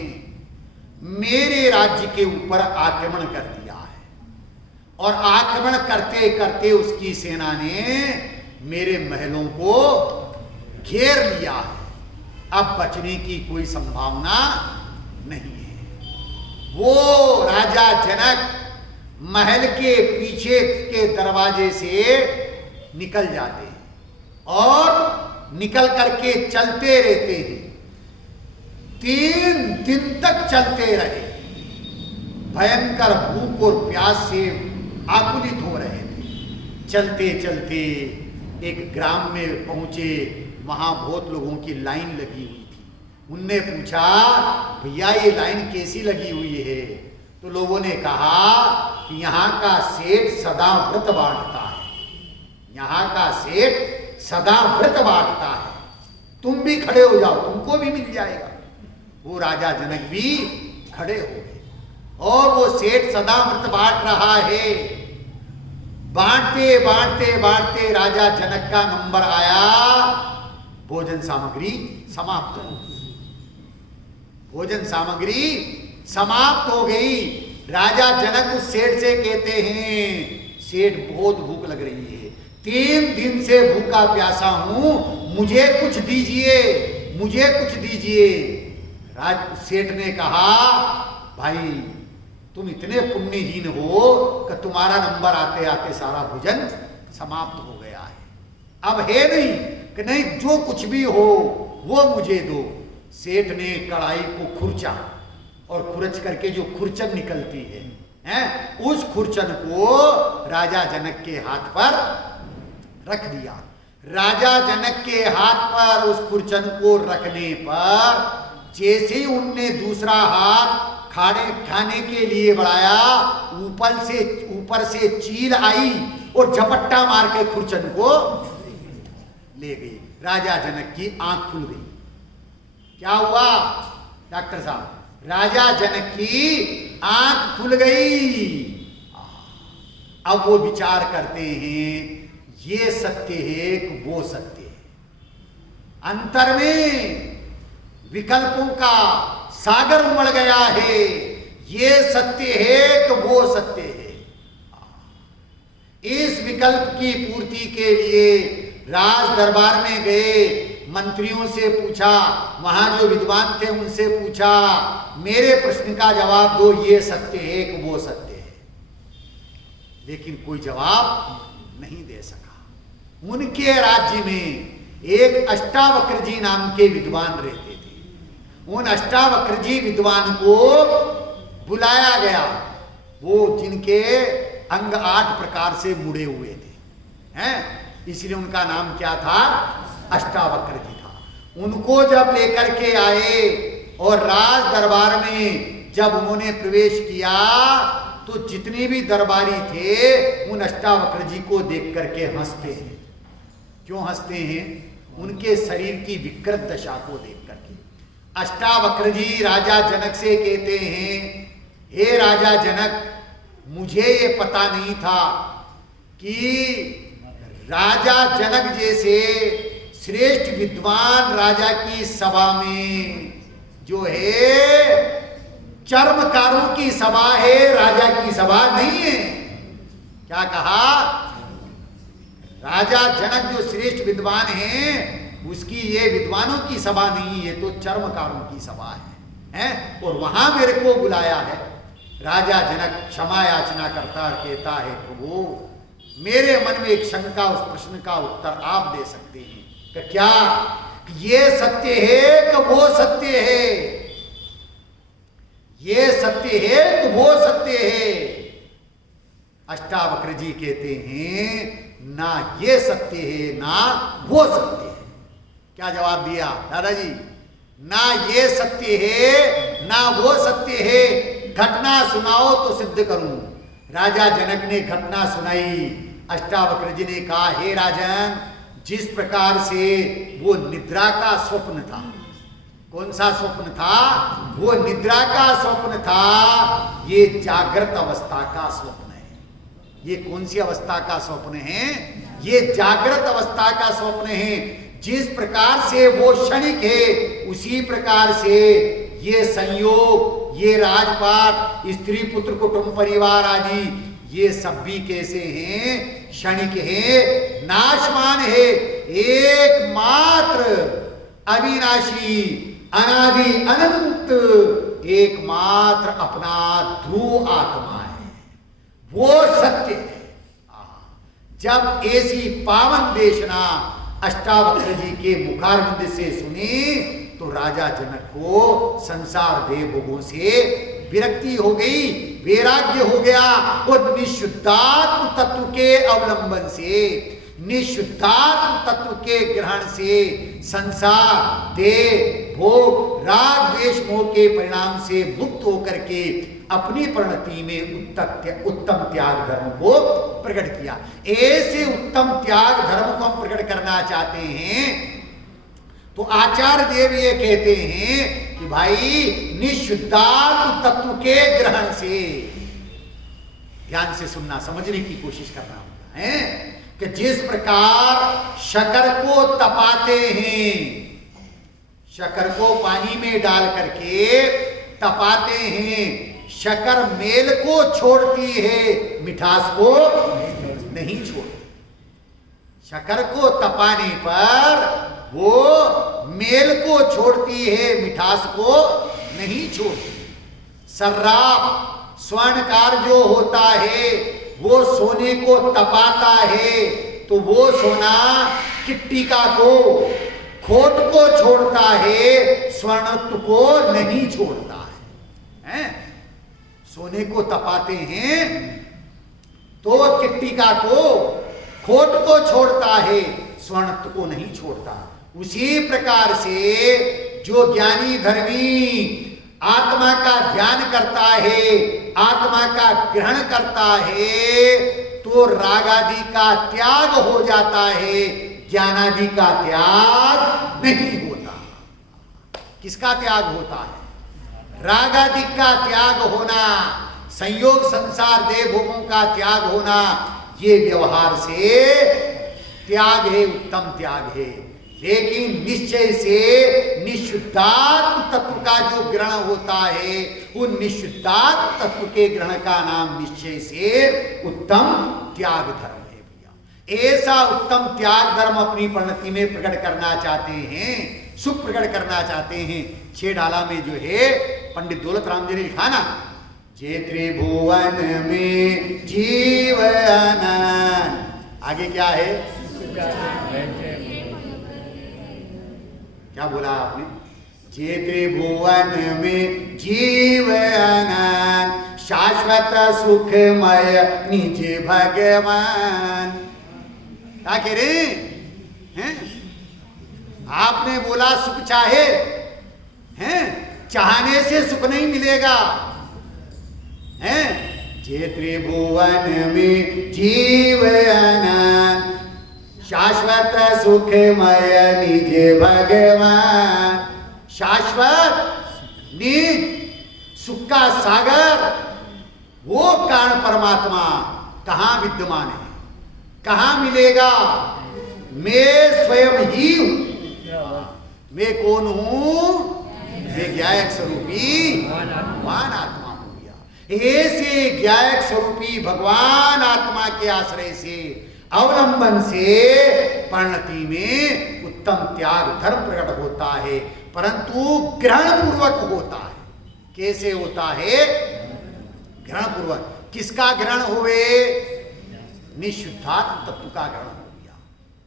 मेरे राज्य के ऊपर आक्रमण कर दिया है और आक्रमण करते करते उसकी सेना ने मेरे महलों को घेर लिया है। अब बचने की कोई संभावना नहीं है। वो राजा जनक महल के पीछे के दरवाजे से निकल जाते हैं और निकल करके चलते रहते हैं। 3 दिन तक चलते रहे, भयंकर भूख और प्यास से आकुलित हो रहे थे। चलते चलते एक ग्राम में पहुंचे, वहां बहुत लोगों की लाइन लगी हुई थी। उनने पूछा, भैया ये लाइन कैसी लगी हुई है? तो लोगों ने कहा कि यहाँ का सेठ सदा व्रत बांटता है, यहाँ का सेठ सदा व्रत बांटता है, तुम भी खड़े हो जाओ, तुमको भी मिल जाएगा। वो राजा जनक भी खड़े हो गए और वो सेठ सदा व्रत बांट रहा है। बांटते बांटते बांटते राजा जनक का नंबर आया, भोजन सामग्री समाप्त हो गई। भोजन सामग्री समाप्त हो गई। राजा जनक उस सेठ से कहते हैं, सेठ बहुत भूख लग रही है, 3 दिन से भूखा प्यासा हूं, मुझे कुछ दीजिए, मुझे कुछ दीजिए। सेठ ने कहा, भाई तुम इतने पुण्यहीन हो कि तुम्हारा नंबर आते आते सारा भोजन समाप्त हो गया है। अब है नहीं कि नहीं, जो कुछ भी हो वो मुझे दो। सेठ ने कढ़ाई को खुरचा और खुरच करके जो खुरचन निकलती है, उस खुरचन को राजा जनक के हाथ पर रख दिया। राजा जनक के हाथ पर उस खुरचन को रखने पर जैसे ही उनने दूसरा हाथ खाने के लिए बढ़ाया, ऊपर से चील आई और झपट्टा मार के खुरचन को ले गई। राजा जनक की आंख खुल गई। क्या हुआ डॉक्टर साहब? राजा जनक की आंख खुल गई। अब वो विचार करते हैं, ये सत्य है कि वो सत्य है। अंतर में विकल्पों का सागर उमड़ गया है। ये सत्य है कि वो सत्य है। इस विकल्प की पूर्ति के लिए राज दरबार में गए, मंत्रियों से पूछा, वहां जो विद्वान थे उनसे पूछा, मेरे प्रश्न का जवाब दो, ये सत्य है कि वो सत्य है। लेकिन कोई जवाब नहीं दे सका। उनके राज्य में एक अष्टावक्र जी नाम के विद्वान रहते थे। उन अष्टावक्र जी विद्वान को बुलाया गया, वो जिनके अंग 8 प्रकार से मुड़े हुए थे, हैं? इसलिए उनका नाम क्या था? अष्टावक्र जी था। उनको जब लेकर के आए और राज दरबार में जब उन्होंने प्रवेश किया तो जितने भी दरबारी थे उन अष्टावक्र जी को देख करके हंसते हैं। क्यों हंसते हैं? उनके शरीर की विकृत दशा को देख करके। अष्टावक्र जी राजा जनक से कहते हैं, हे राजा जनक, मुझे ये पता नहीं था कि राजा जनक जैसे श्रेष्ठ विद्वान राजा की सभा में जो है चर्मकारों की सभा है, राजा की सभा नहीं है। क्या कहा? राजा जनक जो श्रेष्ठ विद्वान हैं, उसकी ये विद्वानों की सभा नहीं, ये तो चर्मकारों की सभा है? और वहां मेरे को बुलाया है। राजा जनक क्षमा याचना करता कहता है, प्रभु मेरे मन में एक शंका, उस प्रश्न का उत्तर आप दे सकते हैं कि क्या ये सत्य है कि वो सत्य है? ये सत्य है कि वो सत्य है? अष्टावक्र जी कहते हैं ना ये सत्य है ना वो सत्य है। क्या जवाब दिया दादाजी? ना ये सत्य है ना वो सत्य है, घटना सुनाओ तो सिद्ध करूं। राजा जनक ने घटना सुनाई। अष्टावक्र जी ने कहा, हे राजन, जिस प्रकार से वो निद्रा का स्वप्न था, कौन सा स्वप्न था? वो निद्रा का स्वप्न था, ये जागृत अवस्था का स्वप्न है। ये कौन सी अवस्था का स्वप्न है? ये जागृत अवस्था का स्वप्न है। जिस प्रकार से वो क्षणिक है, उसी प्रकार से ये संयोग, ये राजपाट, स्त्री पुत्र कुटुंब परिवार आदि, ये सब भी कैसे हैं? क्षणिक है, नाशवान है। एकमात्र अविनाशी, अनादि अनंत, एकमात्र अपना ध्रुव आत्मा है, वो सत्य है। जब ऐसी पावन देशना अष्टावक्र जी के मुखारविंद से सुनी तो राजा जनक को संसार देह भोगों से विरक्ति हो गई, वैराग्य हो गया। और निशुद्धात्म तत्व के अवलंबन से, निशुद्धात्म तत्व के ग्रहण से संसार देह भोग राग द्वेष मोह के परिणाम से मुक्त होकर के अपनी परिणति में उत्तम त्याग धर्म को प्रकट किया। ऐसे उत्तम त्याग धर्म को हम प्रकट करना चाहते हैं तो आचार्य देव ये कहते हैं कि भाई निशुद्धात्म तत्व के ग्रहण से, ध्यान से सुनना, समझने की कोशिश करना होता है कि जिस प्रकार शक्कर को तपाते हैं, शक्कर को पानी में डाल करके तपाते हैं, शक्कर मेल को छोड़ती है, मिठास को नहीं छोड़ती। शक्कर को तपाने पर वो मेल को छोड़ती है, मिठास को नहीं छोड़ती। सर्राफ स्वर्णकार जो होता है वो सोने को तपाता है तो वो सोना किट्टिका को, खोट को छोड़ता है, स्वर्णत्व को नहीं छोड़ता है? सोने को तपाते हैं तो किट्टिका को, खोट को छोड़ता है, स्वर्णत्व को नहीं छोड़ता। उसी प्रकार से जो ज्ञानी धर्मी आत्मा का ध्यान करता है, आत्मा का ग्रहण करता है, तो राग आदि का त्याग हो जाता है, ज्ञान आदि का त्याग नहीं होता। किसका त्याग होता है? राग आदि का त्याग होना, संयोग संसार देह भोगों का त्याग होना, ये व्यवहार से त्याग है, उत्तम त्याग है। लेकिन निश्चय से निशुद्धात्म तत्व का जो ग्रहण होता है, उन निशुद्धात्म तत्व के ग्रहण का नाम निश्चय से उत्तम त्याग धर्म है भैया। ऐसा उत्तम त्याग धर्म अपनी परिणति में प्रकट करना चाहते हैं, सुख प्रकट करना चाहते हैं। 6 डाला में जो है पंडित दौलत राम जी ने लिखा ना, जे त्रिभुवन में जीवन, आगे क्या है? क्या बोला आपने? जे त्रिभुवन में जीवन, शाश्वत सुखमय निज भगवान। क्या कह रहे हैं? आपने बोला सुख चाहे हैं, चाहने से सुख नहीं मिलेगा हैं? जे त्रिभुवन में जीवन, शाश्वत सुखमय निज भगवान। शाश्वत निज सुख का सागर वो कारण परमात्मा कहां विद्यमान है, कहां मिलेगा? मैं स्वयं ही हूं। मैं कौन हूं? मैं ज्ञायक स्वरूपी भगवान आत्मा हो गया। ऐसे ज्ञायक स्वरूपी भगवान आत्मा के आश्रय से अवलंबन से परिणति में उत्तम त्याग धर्म प्रकट होता है, परंतु ग्रहण पूर्वक होता है। कैसे होता है? ग्रहण पूर्वक। किसका ग्रहण हुए? निशुद्धात्म तत्व का ग्रहण हो गया।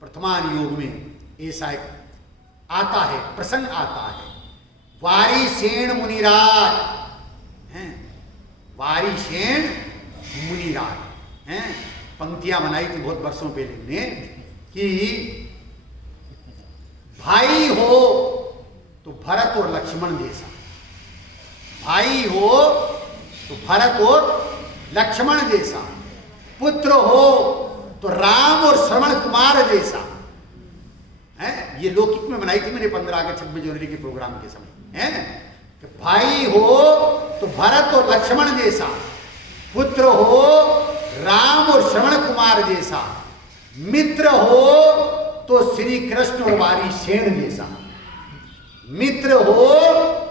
वर्तमान योग में ऐसा आता है, प्रसंग आता है। वारिसेन मुनिराज हैं, वारिसेन मुनिराज हैं। पंक्तियां बनाई थी बहुत वर्षों पहले ने कि भाई हो तो भरत और लक्ष्मण जैसा, भाई हो तो भरत और लक्ष्मण जैसा, पुत्र हो तो राम और श्रवण कुमार जैसा है। ये लौकिक में बनाई थी मैंने 15 अगस्त 26 जनवरी के प्रोग्राम के समय है। कि भाई हो तो भरत और लक्ष्मण जैसा, पुत्र हो राम और श्रवण कुमार जैसा, मित्र हो तो श्री कृष्ण और वारिसेन जैसा, मित्र हो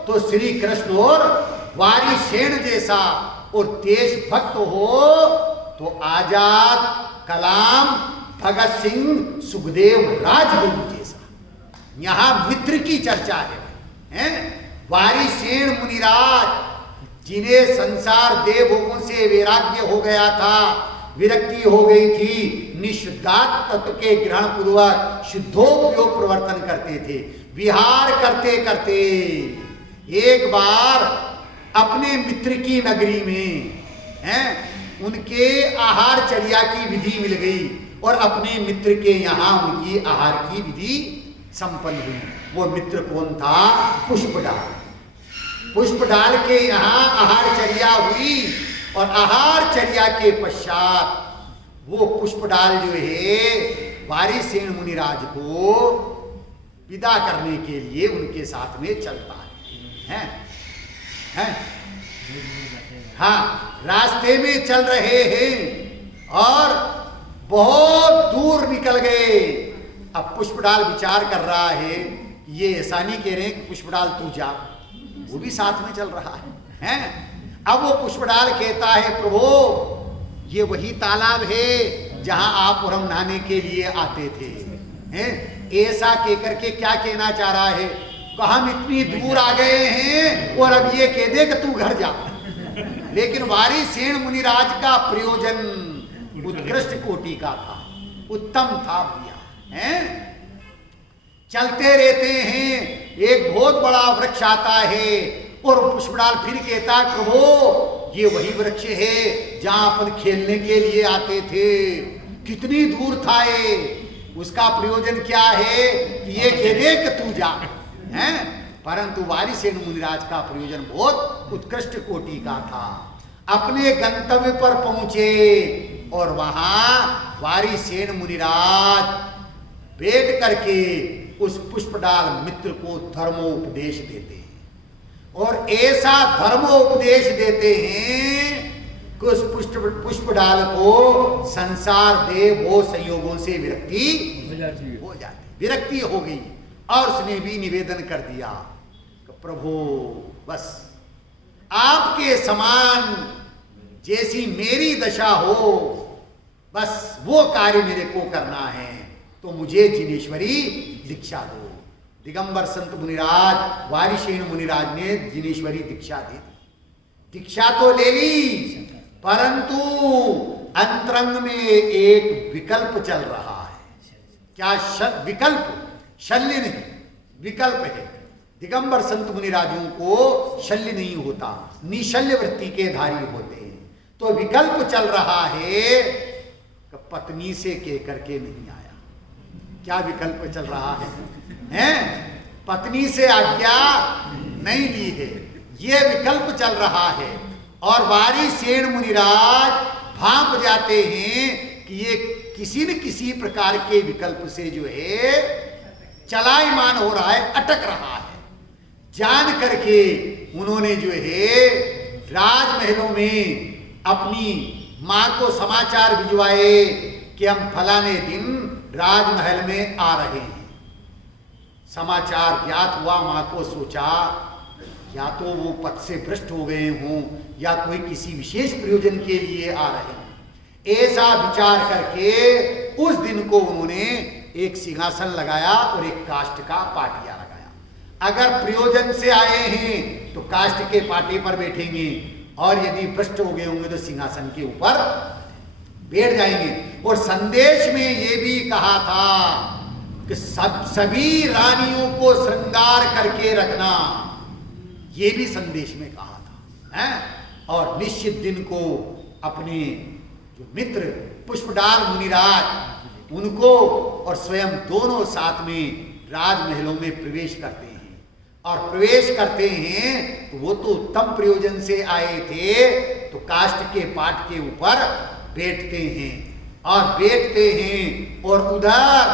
तो श्री कृष्ण और वारिसेन जैसा, और देशभक्त हो तो आजाद, कलाम, भगत सिंह, सुखदेव, राजगुरु जैसा। यहां मित्र की चर्चा है। वारिसेन मुनिराज जिन्हें संसार देह भोगों से वैराग्य हो गया था, विरक्ति हो गई थी, निशुद्धात्म तत्व के ग्रहण पूर्वक शुद्धोपयोग प्रवर्तन करते थे। विहार करते करते एक बार अपने मित्र की नगरी में उनके आहारचर्या की विधि मिल गई, और अपने मित्र के यहाँ उनकी आहार की विधि संपन्न हुई। वो मित्र कौन था? पुष्पडाल। पुष्पडाल के यहाँ आहारचर्या हुई, और आहारचर्या के पश्चात वो पुष्पडाल जो है वारिसेन मुनिराज को विदा करने के लिए उनके साथ में चलता है। हाँ, रास्ते में चल रहे हैं और बहुत दूर निकल गए। अब पुष्पडाल विचार कर रहा है, ये ऐसा नहीं कह रहे कि पुष्पडाल तू जा, वो भी साथ में चल रहा है। अब वो पुष्पडाल कहता है, प्रभु ये वही तालाब है जहां आप और हम नहाने के लिए आते थे। ऐसा कहकर के क्या कहना चाह रहा है? हम इतनी दूर आ गए हैं और अब ये कह दे कि तू घर जा। लेकिन वारिसेन मुनिराज का प्रयोजन उत्कृष्ट कोटि का था, उत्तम था भैया। चलते रहते हैं, एक बहुत बड़ा वृक्ष आता है और पुष्पडाल फिर कहता, प्रभु ये वही वृक्ष है जहां अपन खेलने के लिए आते थे। कितनी दूर था ये, उसका प्रयोजन क्या है कि ये कह दे कि तू जा। परंतु वारिसेन मुनिराज का प्रयोजन बहुत उत्कृष्ट कोटि का था। अपने गंतव्य पर पहुंचे और वहां वारिसेन मुनिराज बैठ करके उस पुष्पडाल मित्र को धर्मोपदेश देते हैं, और ऐसा धर्मोपदेश देते हैं कि उस पुष्पडाल को संसार देव वो संयोगों से विरक्ति हो जाती, विरक्ति हो गई। और उसने भी निवेदन कर दिया कि प्रभु बस आपके समान जैसी मेरी दशा हो, बस वो कार्य मेरे को करना है, तो मुझे जिनेश्वरी दीक्षा दो। दिगंबर संत मुनिराज वारिसेन मुनिराज ने जिनेश्वरी दीक्षा दी। दीक्षा तो ले ली, परंतु अंतरंग में एक विकल्प चल रहा है। क्या विकल्प? शल्य नहीं, विकल्प है। दिगंबर संत मुनिराजों को शल्य नहीं होता, निशल्य वृत्ति के धारी होते हैं। तो विकल्प चल रहा है कि पत्नी से कह करके नहीं आया। क्या विकल्प चल रहा है? पत्नी से आज्ञा नहीं ली है, यह विकल्प चल रहा है। और वारिसेन मुनिराज भांप जाते हैं कि ये किसी न किसी प्रकार के विकल्प से जो है चलायमान हो रहा है, अटक रहा है। जान करके उन्होंने जो है राजमहलों में अपनी मां को समाचार भिजवाए कि हम फलाने दिन राजमहल में आ रहे हैं। समाचार ज्ञात हुआ, मां को सोचा या तो वो पद से भ्रष्ट हो गए हों या कोई किसी विशेष प्रयोजन के लिए आ रहे हैं। ऐसा विचार करके उस दिन को उन्होंने एक सिंहासन लगाया और एक काष्ठ का पाटिया लगाया। अगर प्रयोजन से आए हैं तो काष्ठ के पाटे पर बैठेंगे, और यदि भ्रष्ट हो गए होंगे तो सिंहासन के ऊपर बैठ जाएंगे। और संदेश में ये भी कहा था कि सभी रानियों को श्रृंगार करके रखना, ये भी संदेश में कहा था, है? और निश्चित दिन को अपने जो मित्र पुष्पडाल मुनिराज उनको और स्वयं दोनों साथ में राजमहलों में प्रवेश करते हैं। और प्रवेश करते हैं तो वो तो उत्तम प्रयोजन से आए थे, तो काष्ठ के पाट के ऊपर बैठते हैं और बैठते हैं। और उधर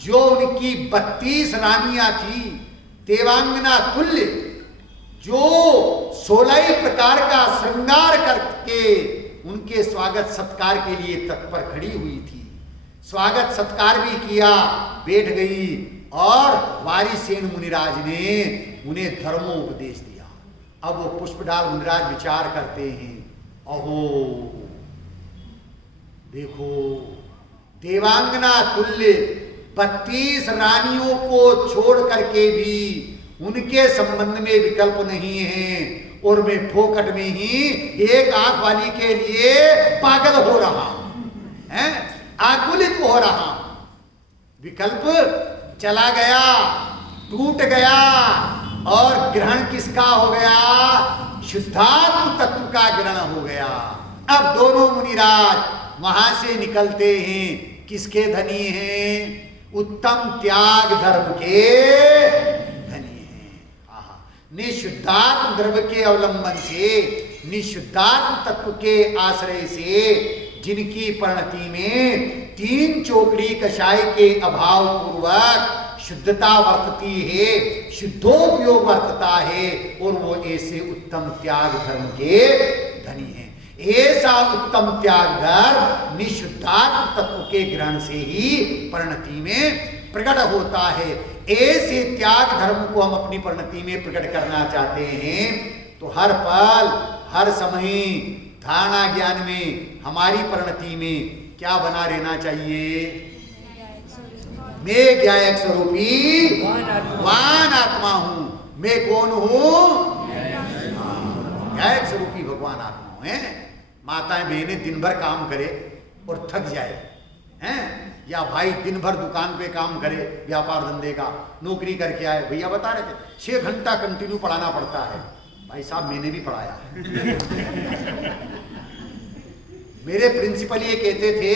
जो उनकी 32 रानियां थी देवांगना तुल्य, जो 16 प्रकार का श्रृंगार करके उनके स्वागत सत्कार के लिए तत्पर खड़ी हुई थी, स्वागत सत्कार भी किया, बैठ गई। और वारिसेन मुनिराज ने उन्हें धर्मोपदेश दिया। अब वो पुष्पडाल मुनिराज विचार करते हैं, अहो देखो देवांगना तुल्य 32 रानियों को छोड़ करके भी उनके संबंध में विकल्प नहीं है, और मैं फोकट में ही एक आंख वाली के लिए पागल हो रहा हूं, आकुलित हो रहा हूं। विकल्प चला गया, टूट गया, और ग्रहण किसका हो गया? शुद्धात्म तत्व का ग्रहण हो गया। अब दोनों मुनिराज वहां से निकलते हैं, किसके धनी हैं? उत्तम त्याग धर्म के धनी हैं। निशुद्धात्म द्रव्य के अवलंबन से, निशुद्धात्म तत्व के आश्रय से, जिनकी परिणति में 3 चोकड़ी कषाय के अभाव पूर्वक शुद्धता वर्तती है, शुद्धोपयोग वर्तता है, और वो ऐसे उत्तम त्याग धर्म के धनी हैं। ऐसा उत्तम त्याग धर्म निशुद्धात्म तत्व के ग्रहण से ही परिणति में प्रकट होता है। ऐसे त्याग धर्म को हम अपनी परिणति में प्रकट करना चाहते हैं तो हर पल हर समय धारणा ज्ञान में हमारी परिणति में क्या बना रहना चाहिए? मैं ज्ञायक स्वरूपी भगवान आत्मा हूं। मैं कौन हूं? ज्ञायक स्वरूपी भगवान आत्मा हूं। माताएं बहनें दिन भर काम करे और थक जाए, हैं? या भाई दिन भर दुकान पे काम करे, व्यापार धंधे का, नौकरी करके आए। भैया बता रहे थे 6 घंटा कंटिन्यू पढ़ाना पड़ता है। भाई साहब मैंने भी पढ़ाया। मेरे प्रिंसिपल ये कहते थे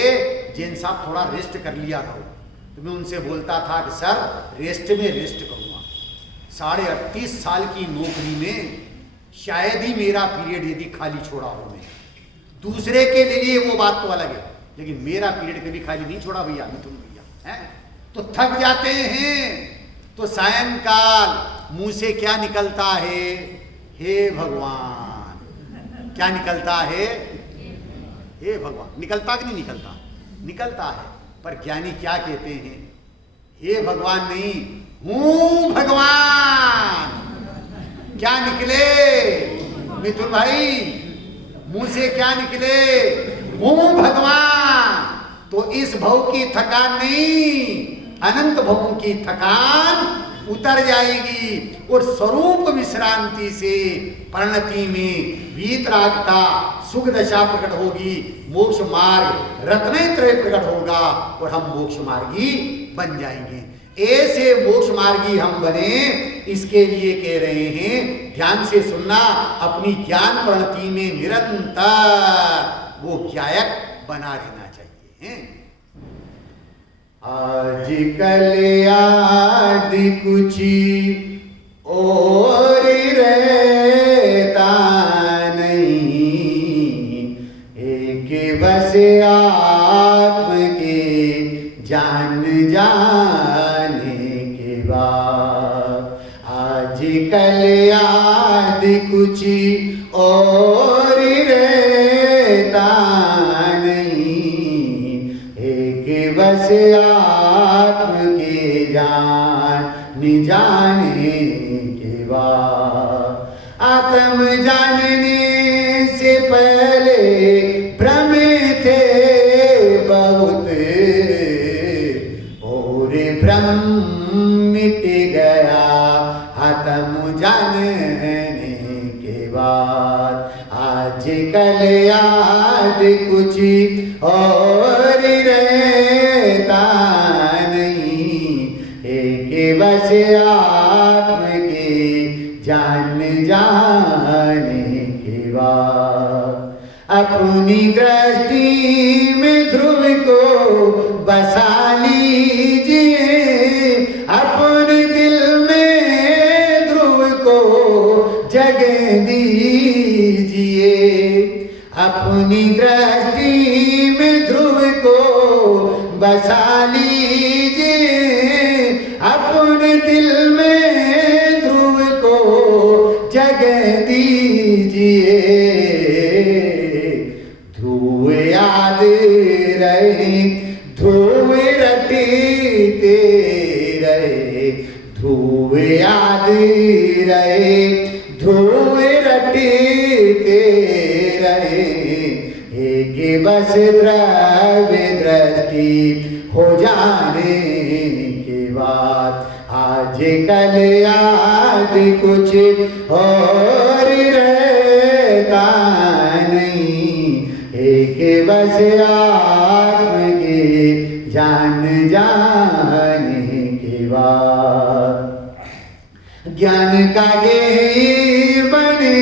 जैन साहब थोड़ा रेस्ट कर लिया करो, तो मैं उनसे बोलता था कि सर रेस्ट में रेस्ट करूँगा। 38.5 साल की नौकरी में शायद ही मेरा पीरियड यदि खाली छोड़ा हो, मैं दूसरे के लिए वो बात तो अलग है, लेकिन मेरा पीरियड कभी खाली नहीं छोड़ा भैया, मिथुन भैया, हैं? तो थक जाते हैं तो सायंकाल मुंह से क्या निकलता है? हे भगवान। क्या निकलता है? हे भगवान। निकलता कि नहीं निकलता? निकलता है। पर ज्ञानी क्या कहते हैं? हे भगवान नहीं, हूं भगवान। क्या निकले मिथुन भाई? मुंह से क्या निकले? हूं भगवान। तो इस भव की थकान नहीं, अनंत भवों की थकान उतर जाएगी और स्वरूप विश्रांति से परिणति में वीतरागता सुख दशा प्रकट होगी, मोक्ष मार्ग रत्नत्रय प्रकट होगा और हम मोक्ष मार्गी बन जाएंगे। ऐसे मोक्ष मार्गी हम बने, इसके लिए कह रहे हैं ध्यान से सुनना, अपनी ज्ञान परिणति में निरंतर वो ज्ञायक बना रहना चाहिए। आजकल याद कुछ और रहता नहीं, एक बस आत्म के जान जाने के बाद। आजकल याद कुछ और रहता नहीं, एक बस आत्म के जाने के बाद। आत्म जानने से पहले भ्रम थे बहुत कल याद कुछ और रहता नहीं, एक बस आत्म के जान जाने के बाद। अपनी दृष्टि में ध्रुव को बसा लीजिए, अपने दिल में ध्रुव को जगह दीजिए। अपनी दृष्टि में ध्रुव को बसा लीजिए, अपने दिल में ध्रुव को जगह दीजिए। ध्रुव याद रहे, ध्रुव रटते रहे, ध्रुव याद रहे, ध्रुव रटते रहे। एक बस द्रव्य दृष्टि हो जाने के बाद, आज कल याद कुछ और रहता नहीं, एक बस आत्म के जान जाने के बाद। ज्ञान का ध्येय बने,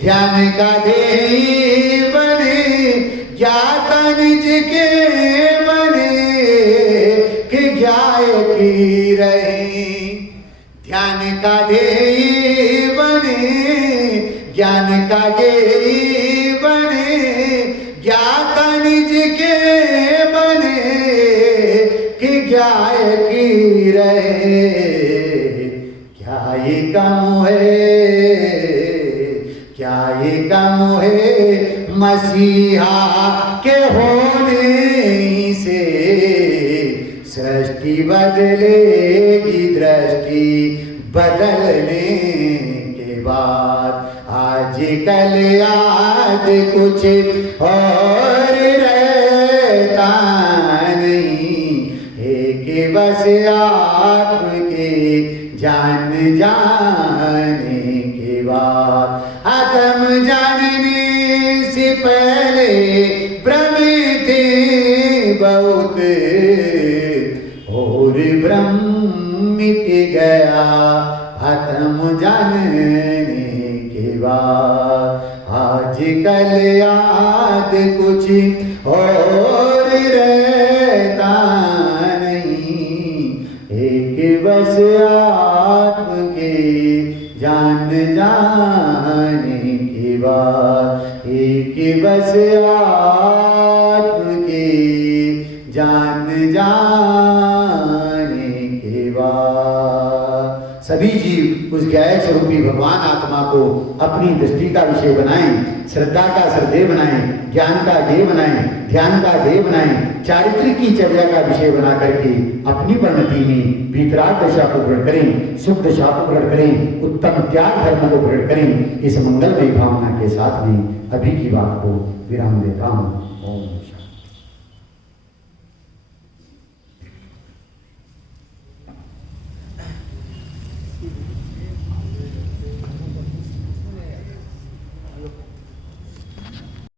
ध्यान का ध्येय बने, ज्ञाता निज के बने कि ज्ञाय की रहे। ध्यान का ध्येय बने, ज्ञान का ध्येय बने, ज्ञाता निज के बने कि ज्ञाय की रहे। क्या ये कम है, क्या ये कम है मसीहा के होने से। सृष्टि बदलेगी दृष्टि बदलने के बाद, आज कल याद कुछ और रहता नहीं, एक बस आत्म के जान जाने के बाद। आत्म जानने से पहले भ्रमित थे बहुत, और भ्रम मिट गया आत्म जानने के बाद। आज कल याद कुछ और रहता नहीं, एक बस आत्म के जान जाने के बाद। एक बस आत्म के जान जाने के बाद। सभी जीव उस ज्ञाय स्वरूपी भगवान आत्मा को अपनी दृष्टि का विषय बनाएं, श्रद्धा का श्रद्धेय बनाएं, ज्ञान का ध्येय बनाएं, ध्यान का ध्येय बनाएं, चारित्रिक की चर्या का विषय बना करके अपनी परिणति में वितराग दशा को ग्रहण करें, सुख दशा को ग्रहण करें, उत्तम त्याग धर्म को ग्रहण करें। इस मंगलमय भावना के साथ में अभी की बात को विराम देता हूँ।